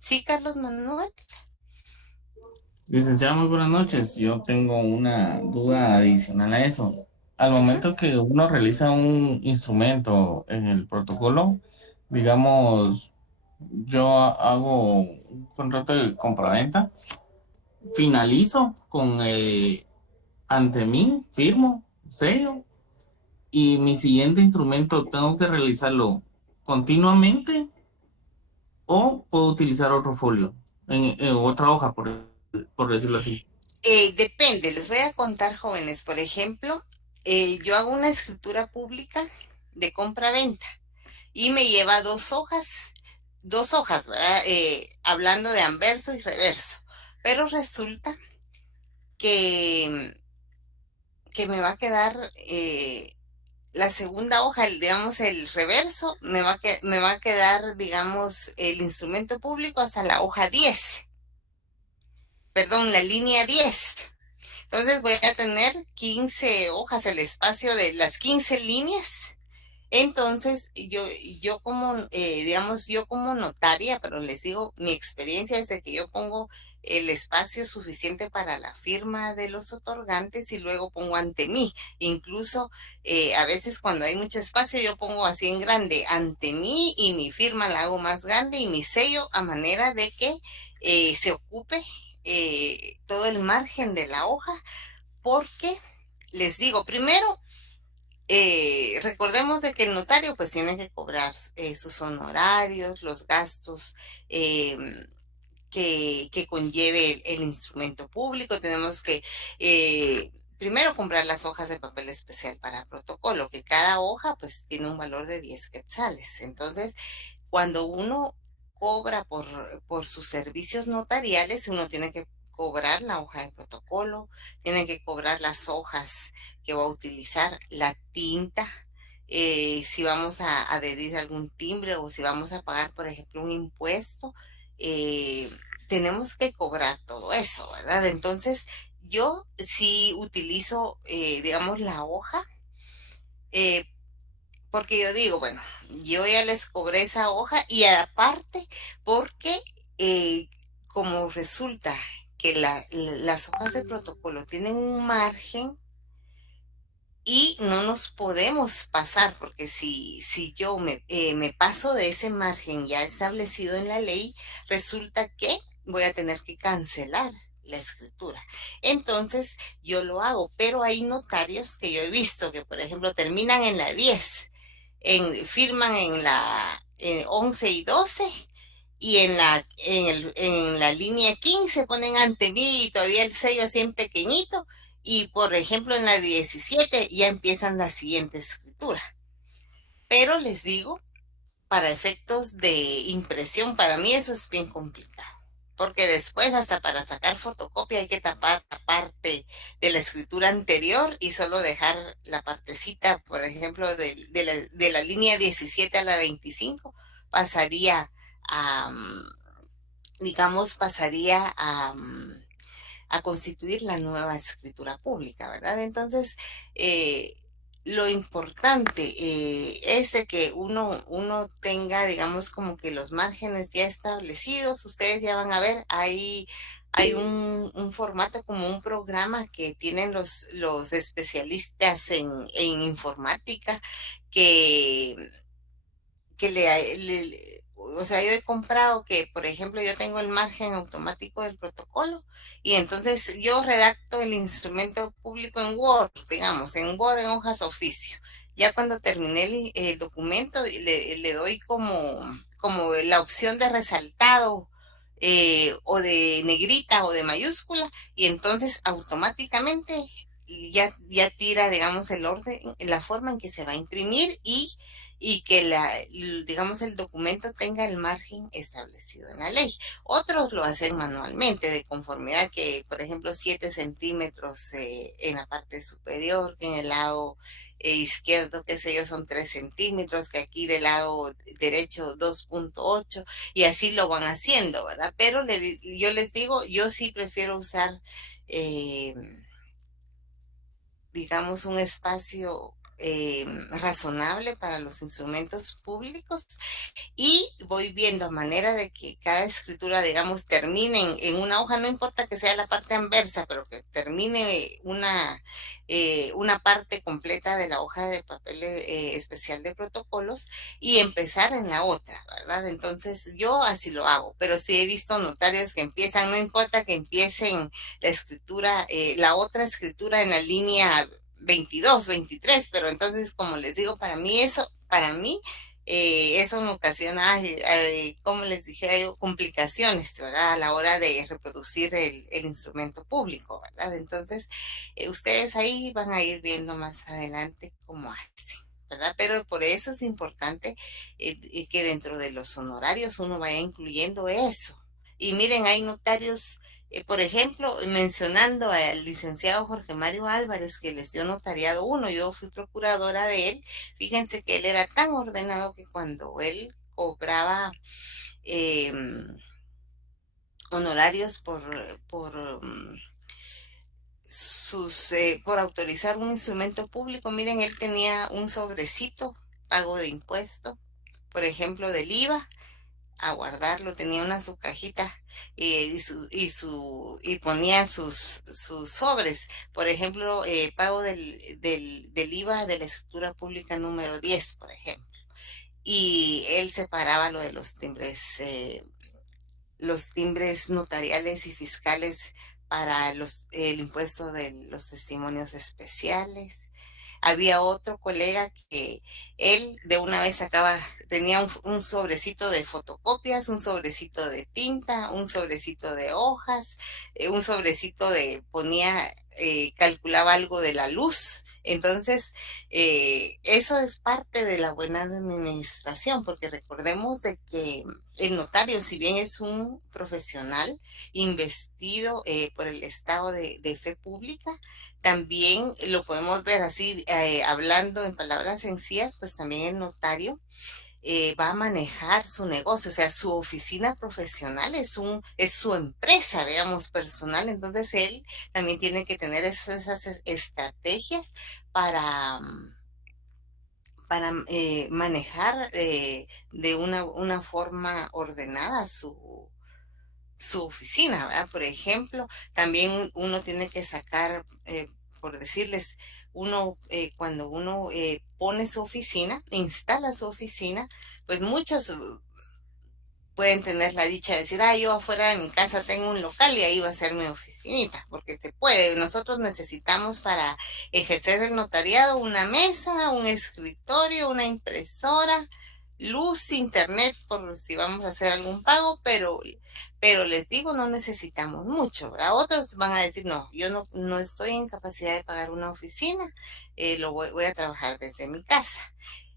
Sí, Carlos Manuel. Licenciada, muy buenas noches. Yo tengo una duda adicional a eso. Al momento que uno realiza un instrumento en el protocolo, digamos, yo hago un contrato de compraventa, finalizo con ante mí, firmo, sello, y mi siguiente instrumento tengo que realizarlo continuamente o puedo utilizar otro folio, en otra hoja, por decirlo así. Depende, les voy a contar, jóvenes. Por ejemplo, yo hago una escritura pública de compra-venta y me lleva dos hojas, ¿verdad? Hablando de anverso y reverso. Pero resulta que, que me va a quedar la segunda hoja, digamos el reverso, me va a quedar, digamos, el instrumento público hasta la hoja 10. Perdón, la línea 10. Entonces voy a tener 15 hojas, el espacio de las 15 líneas. Entonces, yo como, digamos, yo como notaria, pero les digo, mi experiencia es de que yo pongo el espacio suficiente para la firma de los otorgantes y luego pongo ante mí. Incluso a veces cuando hay mucho espacio yo pongo así en grande ante mí y mi firma la hago más grande y mi sello a manera de que se ocupe todo el margen de la hoja, porque les digo, primero, recordemos de que el notario pues tiene que cobrar sus honorarios, los gastos que conlleve el instrumento público. Tenemos que primero comprar las hojas de papel especial para protocolo, que cada hoja pues tiene un valor de 10 quetzales. Entonces, cuando uno cobra por sus servicios notariales, uno tiene que cobrar la hoja de protocolo, tiene que cobrar las hojas que va a utilizar, la tinta, si vamos a adherir algún timbre o si vamos a pagar, por ejemplo, un impuesto, tenemos que cobrar todo eso, ¿verdad? Entonces, yo sí utilizo, digamos, la hoja, porque yo digo, bueno, yo ya les cobré esa hoja y aparte porque como resulta que las hojas de protocolo tienen un margen y no nos podemos pasar, porque si yo me paso de ese margen ya establecido en la ley, resulta que voy a tener que cancelar la escritura. Entonces yo lo hago, pero hay notarios que yo he visto que, por ejemplo, terminan en la 10, firman en la 11 y 12 y en la línea 15 ponen ante mí y todavía el sello así en pequeñito, y por ejemplo en la 17 ya empiezan la siguiente escritura. Pero les digo, para efectos de impresión, para mí eso es bien complicado, porque después hasta para sacar fotocopia hay que tapar la parte de la escritura anterior y solo dejar la partecita, por ejemplo, de la línea 17 a la 25, pasaría a, digamos, a constituir la nueva escritura pública, ¿verdad? Entonces, lo importante es de que uno tenga, digamos, como que los márgenes ya establecidos. Ustedes ya van a ver, hay un formato como un programa que tienen los especialistas en informática que o sea, yo he comprado que, por ejemplo, yo tengo el margen automático del protocolo y entonces yo redacto el instrumento público en Word, digamos, en Word, en hojas oficio. Ya cuando terminé el documento, le doy como la opción de resaltado o de negrita o de mayúscula y entonces automáticamente ya tira, digamos, el orden, la forma en que se va a imprimir y que digamos, el documento tenga el margen establecido en la ley. Otros lo hacen manualmente, de conformidad que, por ejemplo, 7 centímetros en la parte superior, que en el lado izquierdo, qué sé yo, son 3 centímetros, que aquí del lado derecho 2.8, y así lo van haciendo, ¿verdad? Pero yo les digo, yo sí prefiero usar, digamos, un espacio razonable para los instrumentos públicos, y voy viendo a manera de que cada escritura, digamos, termine en una hoja, no importa que sea la parte anversa, pero que termine una parte completa de la hoja de papel especial de protocolos, y empezar en la otra, ¿verdad? Entonces yo así lo hago, pero sí he visto notarios que empiezan, no importa que empiecen la escritura, la otra escritura en la línea 22, 23, pero entonces, como les digo, para mí, eso me ocasiona, como les dijera yo, complicaciones, ¿verdad? A la hora de reproducir el instrumento público, ¿verdad? Entonces, ustedes ahí van a ir viendo más adelante cómo hacen, ¿verdad? Pero por eso es importante que dentro de los honorarios uno vaya incluyendo eso. Y miren, hay notarios, por ejemplo, mencionando al licenciado Jorge Mario Álvarez, que les dio notariado 1, yo fui procuradora de él. Fíjense que él era tan ordenado que cuando él cobraba eh, honorarios por autorizar un instrumento público, miren, él tenía un sobrecito, pago de impuesto, por ejemplo, del IVA, a guardarlo, tenía su cajita, y ponía sus sobres, por ejemplo, pago del IVA de la escritura pública número 10, por ejemplo, y él separaba lo de los timbres notariales y fiscales para el impuesto de los testimonios especiales. Había otro colega que él de una vez tenía un sobrecito de fotocopias, un sobrecito de tinta, un sobrecito de hojas, un sobrecito calculaba algo de la luz. Entonces, eso es parte de la buena administración, porque recordemos de que el notario, si bien es un profesional investido por el Estado de fe pública, también lo podemos ver así, hablando en palabras sencillas, pues también el notario va a manejar su negocio, o sea, su oficina profesional es su empresa, digamos, personal. Entonces él también tiene que tener esas estrategias para, manejar de una forma ordenada su oficina, ¿verdad? Por ejemplo, también uno tiene que sacar, por decirles, cuando uno pone su oficina, instala su oficina, pues muchos pueden tener la dicha de decir, yo afuera de mi casa tengo un local y ahí va a ser mi oficinita, porque se puede. Nosotros necesitamos para ejercer el notariado una mesa, un escritorio, una impresora, luz, internet, por si vamos a hacer algún pago, pero les digo, no necesitamos mucho, ¿verdad? Otros van a decir, no, yo no estoy en capacidad de pagar una oficina, voy a trabajar desde mi casa.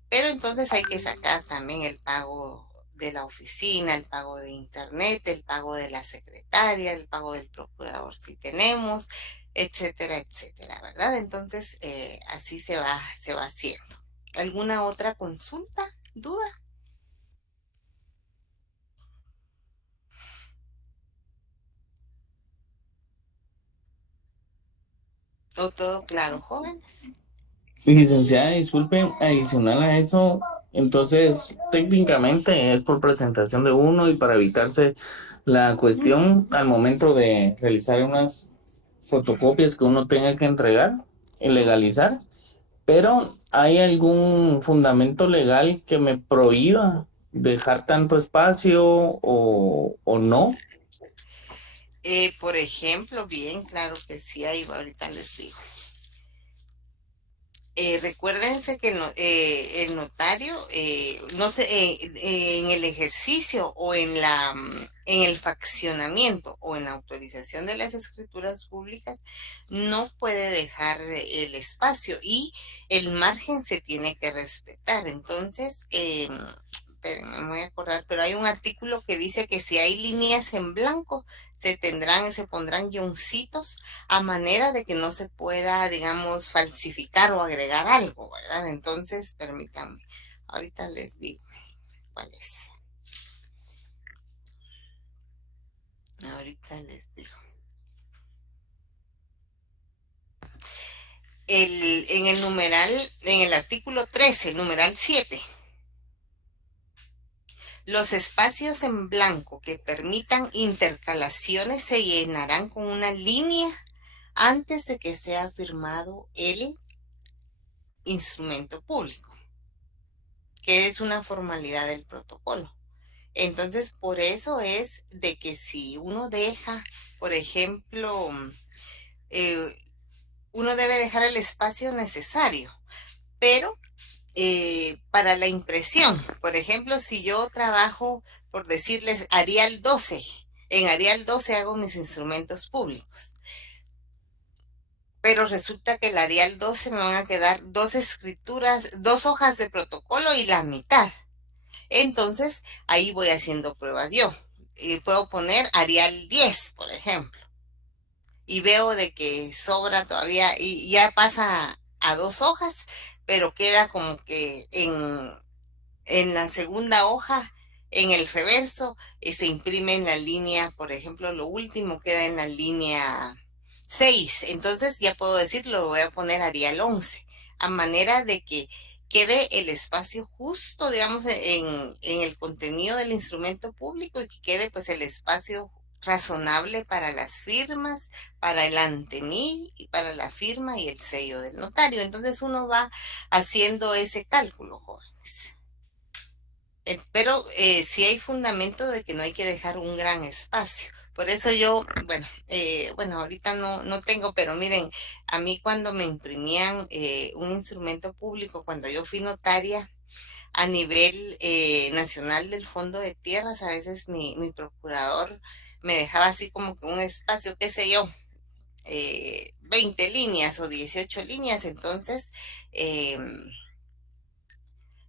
Pero entonces hay que sacar también el pago de la oficina, el pago de internet, el pago de la secretaria, el pago del procurador si tenemos, etcétera, etcétera, ¿verdad? Entonces, así se va haciendo. ¿Alguna otra consulta, duda? ¿O todo claro, jóvenes? Licenciada, disculpe, adicional a eso, entonces técnicamente es por presentación de uno y para evitarse la cuestión al momento de realizar unas fotocopias que uno tenga que entregar y legalizar, pero ¿hay algún fundamento legal que me prohíba dejar tanto espacio o no? Por ejemplo, bien, claro que sí, ahí ahorita les digo. recuérdense que el notario, no sé, en el ejercicio o en el faccionamiento o en la autorización de las escrituras públicas, no puede dejar el espacio y el margen se tiene que respetar. Entonces, espérenme, me voy a acordar, pero hay un artículo que dice que si hay líneas en blanco, se pondrán guioncitos a manera de que no se pueda, digamos, falsificar o agregar algo, ¿verdad? Entonces, permítanme, ahorita les digo cuál es. Ahorita les digo. En el numeral, en el artículo 13, numeral 7, los espacios en blanco que permitan intercalaciones se llenarán con una línea antes de que sea firmado el instrumento público, que es una formalidad del protocolo. Entonces, por eso es de que si uno deja, por ejemplo, uno debe dejar el espacio necesario, pero para la impresión, por ejemplo, si yo trabajo, por decirles, Arial 12, en Arial 12 hago mis instrumentos públicos, pero resulta que el Arial 12 me van a quedar dos escrituras, dos hojas de protocolo y la mitad. Entonces, ahí voy haciendo pruebas yo. Y puedo poner Arial 10, por ejemplo. Y veo de que sobra todavía y ya pasa a dos hojas, pero queda como que en la segunda hoja, en el reverso, se imprime en la línea, por ejemplo, lo último queda en la línea 6. Entonces ya puedo decir, lo voy a poner Arial 11, a manera de que quede el espacio justo, digamos, en el contenido del instrumento público y que quede pues el espacio razonable para las firmas, para el ante mí y para la firma y el sello del notario. Entonces uno va haciendo ese cálculo, jóvenes. Pero sí hay fundamento de que no hay que dejar un gran espacio. Por eso yo, bueno, ahorita no tengo, pero miren, a mí cuando me imprimían un instrumento público, cuando yo fui notaria a nivel nacional del Fondo de Tierras, a veces mi procurador me dejaba así como que un espacio, qué sé yo, 20 líneas o 18 líneas, entonces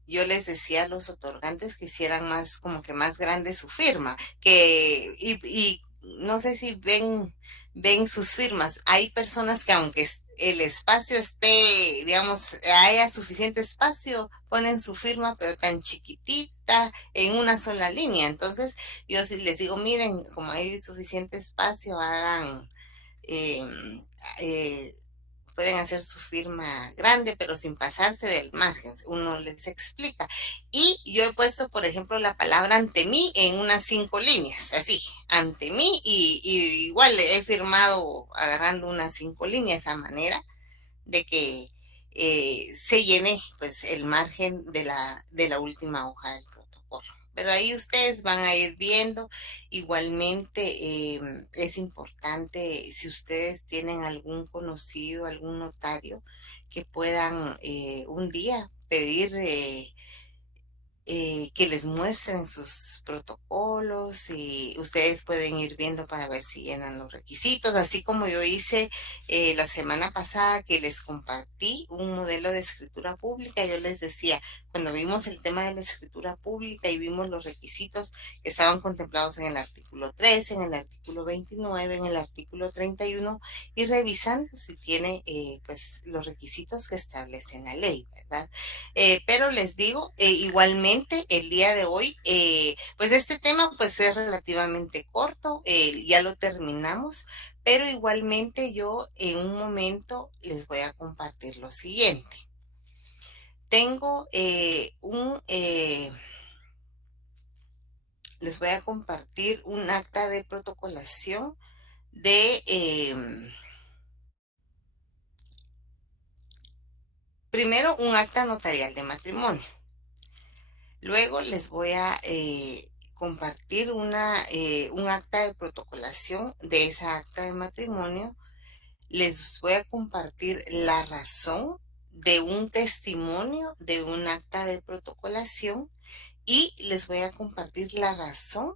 yo les decía a los otorgantes que hicieran más, como que más grande su firma, y no sé si ven sus firmas. Hay personas que aunque el espacio esté, digamos, haya suficiente espacio, ponen su firma, pero tan chiquitita, en una sola línea. Entonces, yo sí les digo, miren, como hay suficiente espacio, hagan, eh, eh, pueden hacer su firma grande, pero sin pasarse del margen. Uno les explica. Y yo he puesto, por ejemplo, la palabra ante mí en unas 5 líneas, así, ante mí, y igual he firmado agarrando unas 5 líneas a manera de que se llene pues el margen de la última hoja del protocolo. Pero ahí ustedes van a ir viendo. Igualmente es importante si ustedes tienen algún conocido, algún notario que puedan un día pedir que les muestren sus protocolos y ustedes pueden ir viendo para ver si llenan los requisitos, así como yo hice la semana pasada que les compartí un modelo de escritura pública. Yo les decía, cuando vimos el tema de la escritura pública y vimos los requisitos que estaban contemplados en el artículo 13, en el artículo 29, en el artículo 31, y revisando si tiene pues los requisitos que establece la ley, ¿verdad? Pero les digo, igualmente el día de hoy, pues este tema pues es relativamente corto, ya lo terminamos, pero igualmente yo en un momento les voy a compartir lo siguiente. Tengo les voy a compartir un acta de protocolación de, primero un acta notarial de matrimonio. Luego les voy a compartir un acta de protocolación de esa acta de matrimonio. Les voy a compartir la razón de un testimonio de un acta de protocolación y les voy a compartir la razón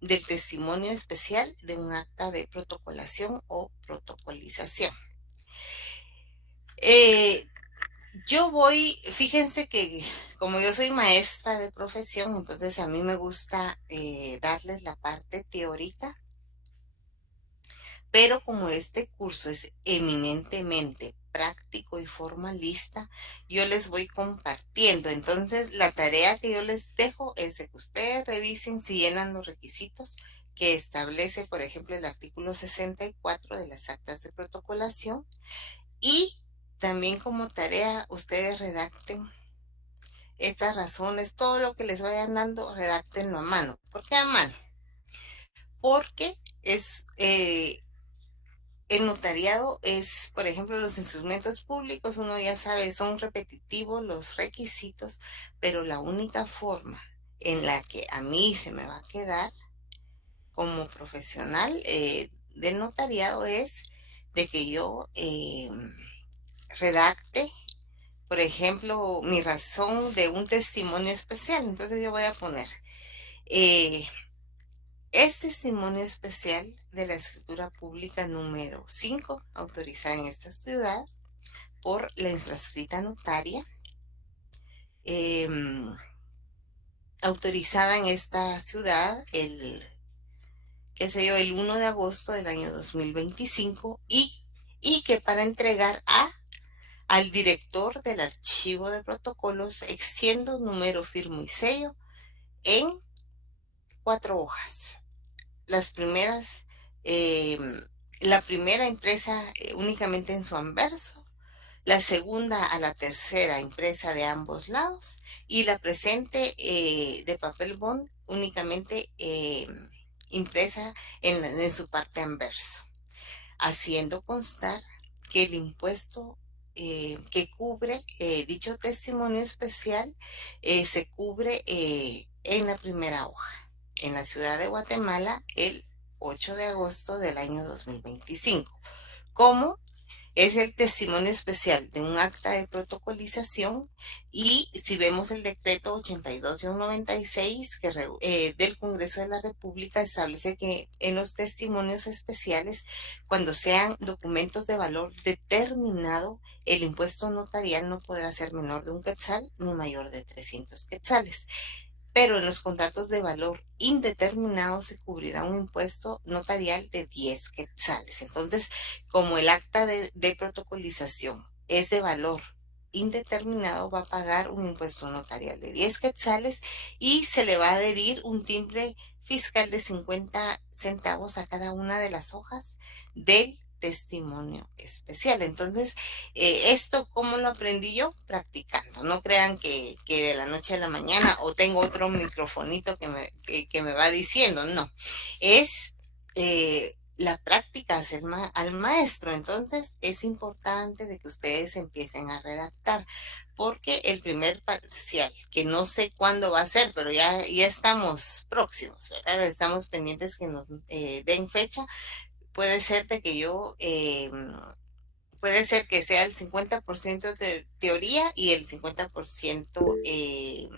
del testimonio especial de un acta de protocolación o protocolización. Fíjense que como yo soy maestra de profesión, entonces a mí me gusta darles la parte teórica, pero como este curso es eminentemente práctico y formalista, yo les voy compartiendo. Entonces, la tarea que yo les dejo es de que ustedes revisen si llenan los requisitos que establece, por ejemplo, el artículo 64 de las actas de protocolación, y también como tarea ustedes redacten estas razones, todo lo que les vayan dando, redáctenlo a mano. ¿Por qué a mano? Porque el notariado es, por ejemplo, los instrumentos públicos, uno ya sabe, son repetitivos los requisitos, pero la única forma en la que a mí se me va a quedar como profesional del notariado es de que yo redacte, por ejemplo, mi razón de un testimonio especial. Entonces yo voy a poner, es testimonio especial de la escritura pública número 5, autorizada en esta ciudad por la infrascrita notaria, autorizada en esta ciudad el 1 de agosto del año 2025 y que para entregar al director del archivo de protocolos extiendo número, firmo y sello en 4 hojas. Las primeras, la primera impresa únicamente en su anverso, la segunda a la tercera impresa de ambos lados y la presente de papel bond únicamente impresa en su parte anverso, haciendo constar que el impuesto que cubre dicho testimonio especial se cubre en la primera hoja, en la ciudad de Guatemala, el 8 de agosto del año 2025. Como es el testimonio especial de un acta de protocolización, y si vemos el decreto 82-96 del Congreso de la República, establece que en los testimonios especiales, cuando sean documentos de valor determinado, el impuesto notarial no podrá ser menor de 1 quetzal ni mayor de 300 quetzales. Pero en los contratos de valor indeterminado se cubrirá un impuesto notarial de 10 quetzales. Entonces, como el acta de protocolización es de valor indeterminado, va a pagar un impuesto notarial de 10 quetzales y se le va a adherir un timbre fiscal de 50 centavos a cada una de las hojas del testimonio especial. Entonces, esto, ¿cómo lo aprendí yo? Practicando. No crean que de la noche a la mañana o tengo otro microfonito que me va diciendo, no. Es la práctica hacer al maestro. Entonces, es importante de que ustedes empiecen a redactar, porque el primer parcial, que no sé cuándo va a ser, pero ya estamos próximos, ¿verdad? Estamos pendientes que nos den fecha. Puede ser de que puede ser que sea el 50% de teoría y el 50%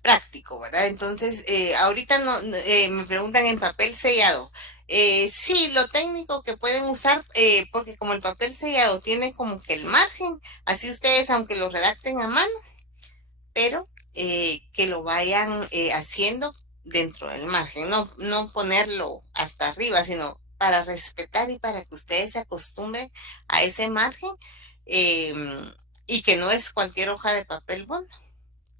práctico, ¿verdad? Entonces, ahorita me preguntan en papel sellado. Sí, lo técnico que pueden usar, porque como el papel sellado tiene como que el margen, así ustedes, aunque lo redacten a mano, pero que lo vayan haciendo dentro del margen, no ponerlo hasta arriba, sino para respetar y para que ustedes se acostumbren a ese margen, y que no es cualquier hoja de papel bond.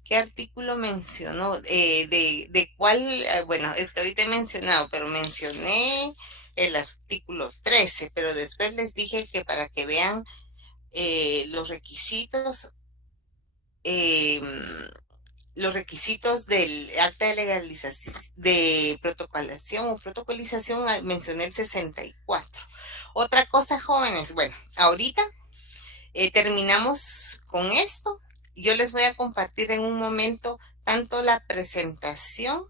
¿Qué artículo mencionó? ¿De cuál? Bueno, es que ahorita he mencionado, pero mencioné el artículo 13, pero después les dije que para que vean los requisitos, del acta de legalización, de protocolación o protocolización, mencioné el 64. Otra cosa, jóvenes, bueno, ahorita terminamos con esto. Yo les voy a compartir en un momento tanto la presentación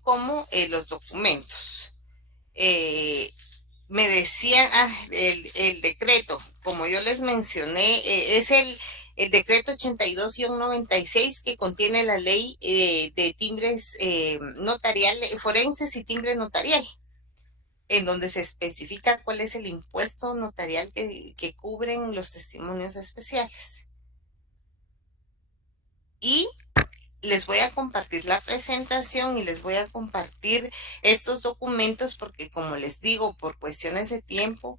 como los documentos. me decían, el decreto, como yo les mencioné, es el decreto 82-96 que contiene la ley de timbres notariales, forenses y timbre notarial, en donde se especifica cuál es el impuesto notarial que cubren los testimonios especiales. Y les voy a compartir la presentación y les voy a compartir estos documentos porque, como les digo, por cuestiones de tiempo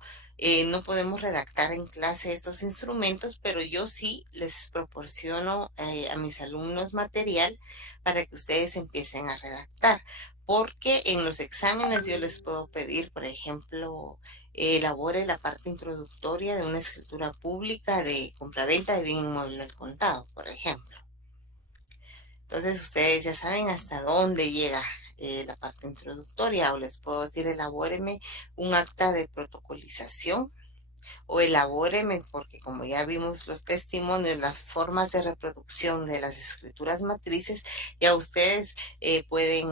no podemos redactar en clase estos instrumentos, pero yo sí les proporciono a mis alumnos material para que ustedes empiecen a redactar, porque en los exámenes yo les puedo pedir, por ejemplo, elabore la parte introductoria de una escritura pública de compraventa de bien inmueble al contado, por ejemplo. Entonces ustedes ya saben hasta dónde llega la parte introductoria, o les puedo decir elabóreme un acta de protocolización, o elabóreme, porque como ya vimos los testimonios, las formas de reproducción de las escrituras matrices, ya ustedes pueden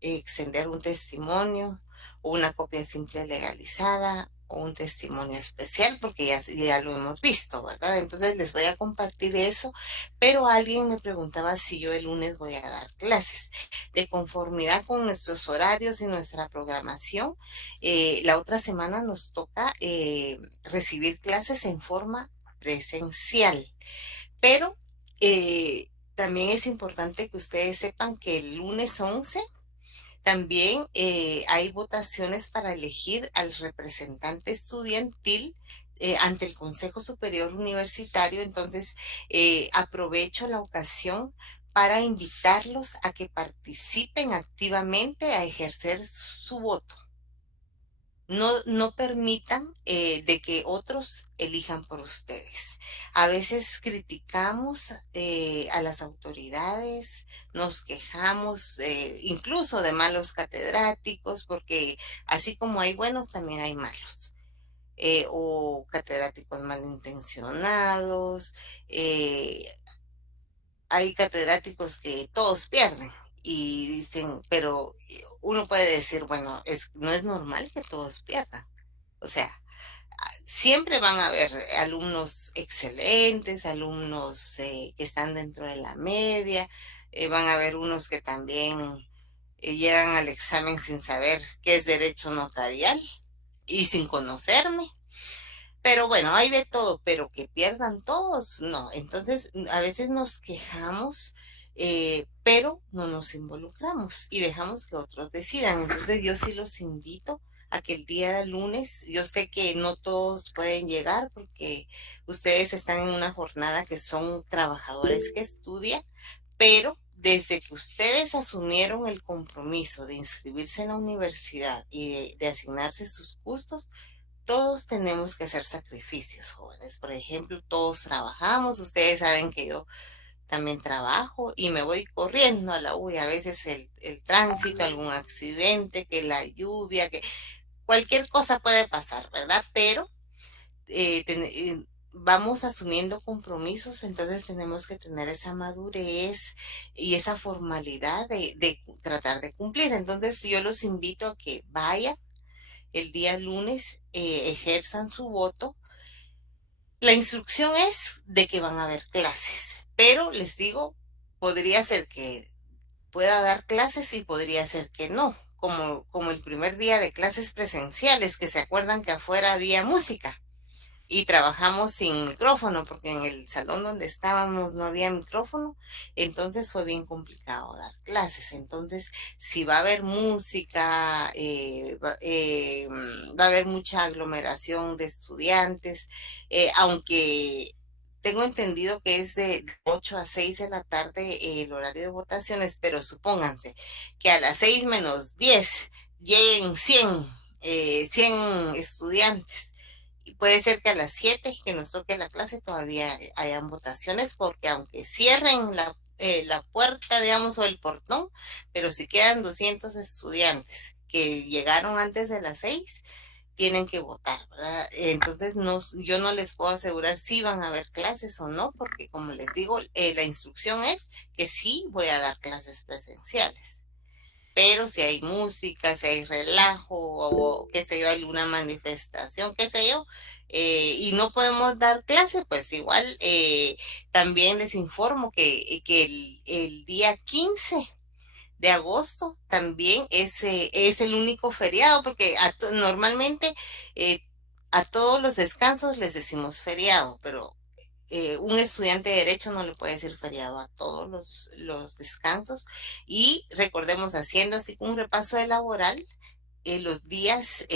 extender un testimonio, o una copia simple legalizada, o un testimonio especial, porque ya lo hemos visto, ¿verdad? Entonces les voy a compartir eso, pero alguien me preguntaba si yo el lunes voy a dar clases. De conformidad con nuestros horarios y nuestra programación, la otra semana nos toca recibir clases en forma presencial, pero también es importante que ustedes sepan que el lunes 11 también hay votaciones para elegir al representante estudiantil ante el Consejo Superior Universitario. Entonces, aprovecho la ocasión para invitarlos a que participen activamente a ejercer su voto. No permitan de que otros elijan por ustedes. A veces criticamos a las autoridades, nos quejamos incluso de malos catedráticos, porque así como hay buenos, también hay malos. O catedráticos malintencionados, hay catedráticos que todos pierden y dicen, pero uno puede decir, bueno, no es normal que todos pierdan. O sea, siempre van a haber alumnos excelentes, alumnos que están dentro de la media, van a haber unos que también llegan al examen sin saber qué es derecho notarial y sin conocerme. Pero bueno, hay de todo, pero que pierdan todos, no. Entonces, a veces nos quejamos, pero no nos involucramos y dejamos que otros decidan. Entonces, yo sí los invito a que el día lunes, yo sé que no todos pueden llegar porque ustedes están en una jornada que son trabajadores que estudian, pero desde que ustedes asumieron el compromiso de inscribirse en la universidad y de asignarse sus gustos, todos tenemos que hacer sacrificios, jóvenes. Por ejemplo, todos trabajamos. Ustedes saben que yo también trabajo y me voy corriendo a la U. A veces el tránsito, algún accidente, que la lluvia, que cualquier cosa puede pasar, ¿verdad? Pero vamos asumiendo compromisos, entonces tenemos que tener esa madurez y esa formalidad de tratar de cumplir. Entonces yo los invito a que vayan el día lunes, ejerzan su voto. La instrucción es de que van a haber clases, pero les digo, podría ser que pueda dar clases y podría ser que no, como el primer día de clases presenciales, que se acuerdan que afuera había música y trabajamos sin micrófono porque en el salón donde estábamos no había micrófono, entonces fue bien complicado dar clases. Entonces, si va a haber música, va a haber mucha aglomeración de estudiantes, aunque tengo entendido que es de 8 a 6 de la tarde el horario de votaciones, pero supónganse que a las 6 menos 10 lleguen 100 estudiantes. Y puede ser que a las 7 que nos toque la clase todavía hayan votaciones, porque aunque cierren la puerta, digamos, o el portón, pero si quedan 200 estudiantes que llegaron antes de las 6, tienen que votar, ¿verdad? Entonces yo no les puedo asegurar si van a haber clases o no, porque como les digo, la instrucción es que sí voy a dar clases presenciales. pero si hay música, si hay relajo o qué sé yo, alguna manifestación, qué sé yo, y no podemos dar clase, pues igual también les informo que el día 15 de agosto también es el único feriado, porque normalmente eh, a todos los descansos les decimos feriado, pero un estudiante de derecho no le puede decir feriado a todos los descansos. Y recordemos, haciendo así un repaso de laboral, los días,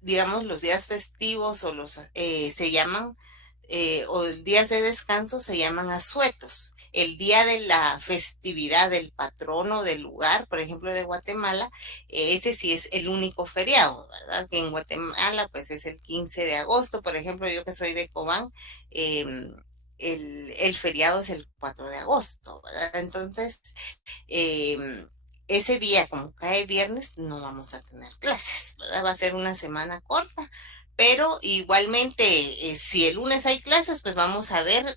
digamos, los días festivos o se llaman, o días de descanso se llaman asuetos. El día de la festividad del patrono del lugar, por ejemplo, de Guatemala, ese sí es el único feriado, ¿verdad? Que en Guatemala, pues es el 15 de agosto, por ejemplo, yo que soy de Cobán, eh, el feriado es el 4 de agosto, ¿verdad? Entonces, eh, ese día, como cae viernes, no vamos a tener clases, ¿verdad? Va a ser una semana corta, pero igualmente, si el lunes hay clases, pues vamos a ver,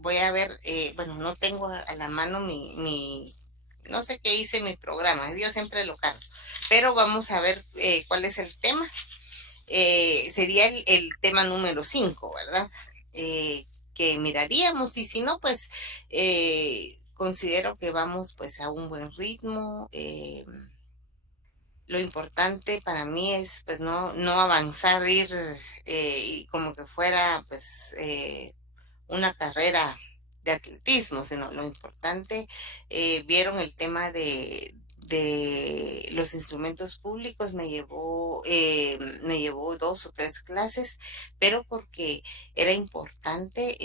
voy a ver, bueno, no tengo a la mano no sé qué hice mi programa, yo siempre lo cargo, pero vamos a ver cuál es el tema. Sería el tema número 5, ¿verdad? Que miraríamos y si no, pues considero que vamos pues a un buen ritmo. Lo importante para mí es pues no avanzar, ir y como que fuera pues una carrera de atletismo, sino lo importante, vieron el tema de los instrumentos públicos, me llevó 2 o 3 clases, pero porque era importante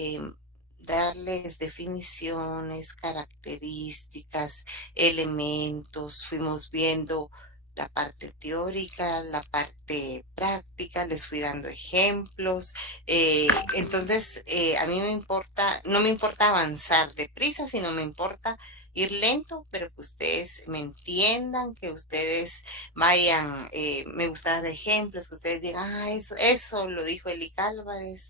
darles definiciones, características, elementos, fuimos viendo la parte teórica, la parte práctica, les fui dando ejemplos. Entonces, a mí no me importa avanzar deprisa, sino me importa ir lento, pero que ustedes me entiendan, que ustedes vayan, me gusta dar ejemplos, que ustedes digan, eso lo dijo Eli Álvarez,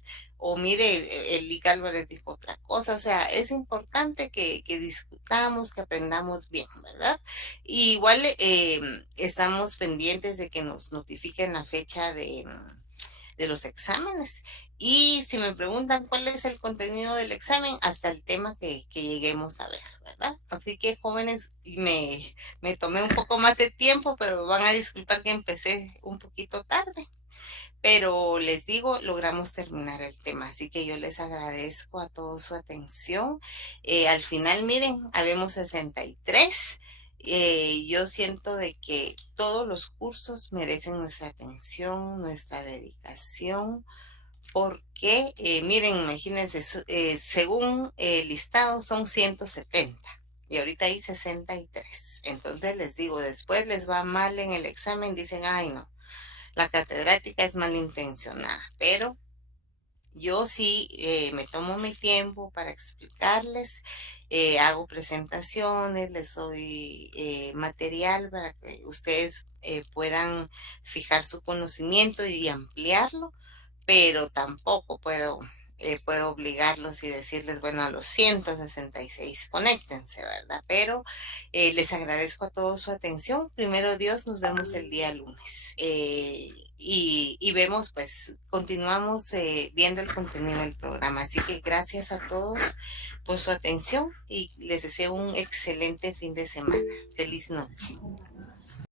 o mire, Eli Álvarez dijo otra cosa. O sea, es importante que discutamos, que aprendamos bien, ¿verdad? Y igual estamos pendientes de que nos notifiquen la fecha de los exámenes. Y si me preguntan cuál es el contenido del examen, hasta el tema que lleguemos a ver, ¿verdad? Así que jóvenes, me tomé un poco más de tiempo, pero van a disculpar que empecé un poquito tarde. Pero les digo, logramos terminar el tema, así que yo les agradezco a todos su atención. Al final, miren, habemos 63. Yo siento de que todos los cursos merecen nuestra atención, nuestra dedicación, porque, miren, imagínense, según el listado son 170 y ahorita hay 63. Entonces les digo, después les va mal en el examen, dicen, ay no, la catedrática es malintencionada, pero yo sí me tomo mi tiempo para explicarles, hago presentaciones, les doy material para que ustedes puedan fijar su conocimiento y ampliarlo, pero tampoco puedo obligarlos y decirles, bueno, a los 166 conéctense, ¿verdad? Pero les agradezco a todos su atención. Primero Dios, nos vemos el día lunes. Y vemos, pues, continuamos viendo el contenido del programa. Así que gracias a todos por su atención y les deseo un excelente fin de semana. Feliz noche.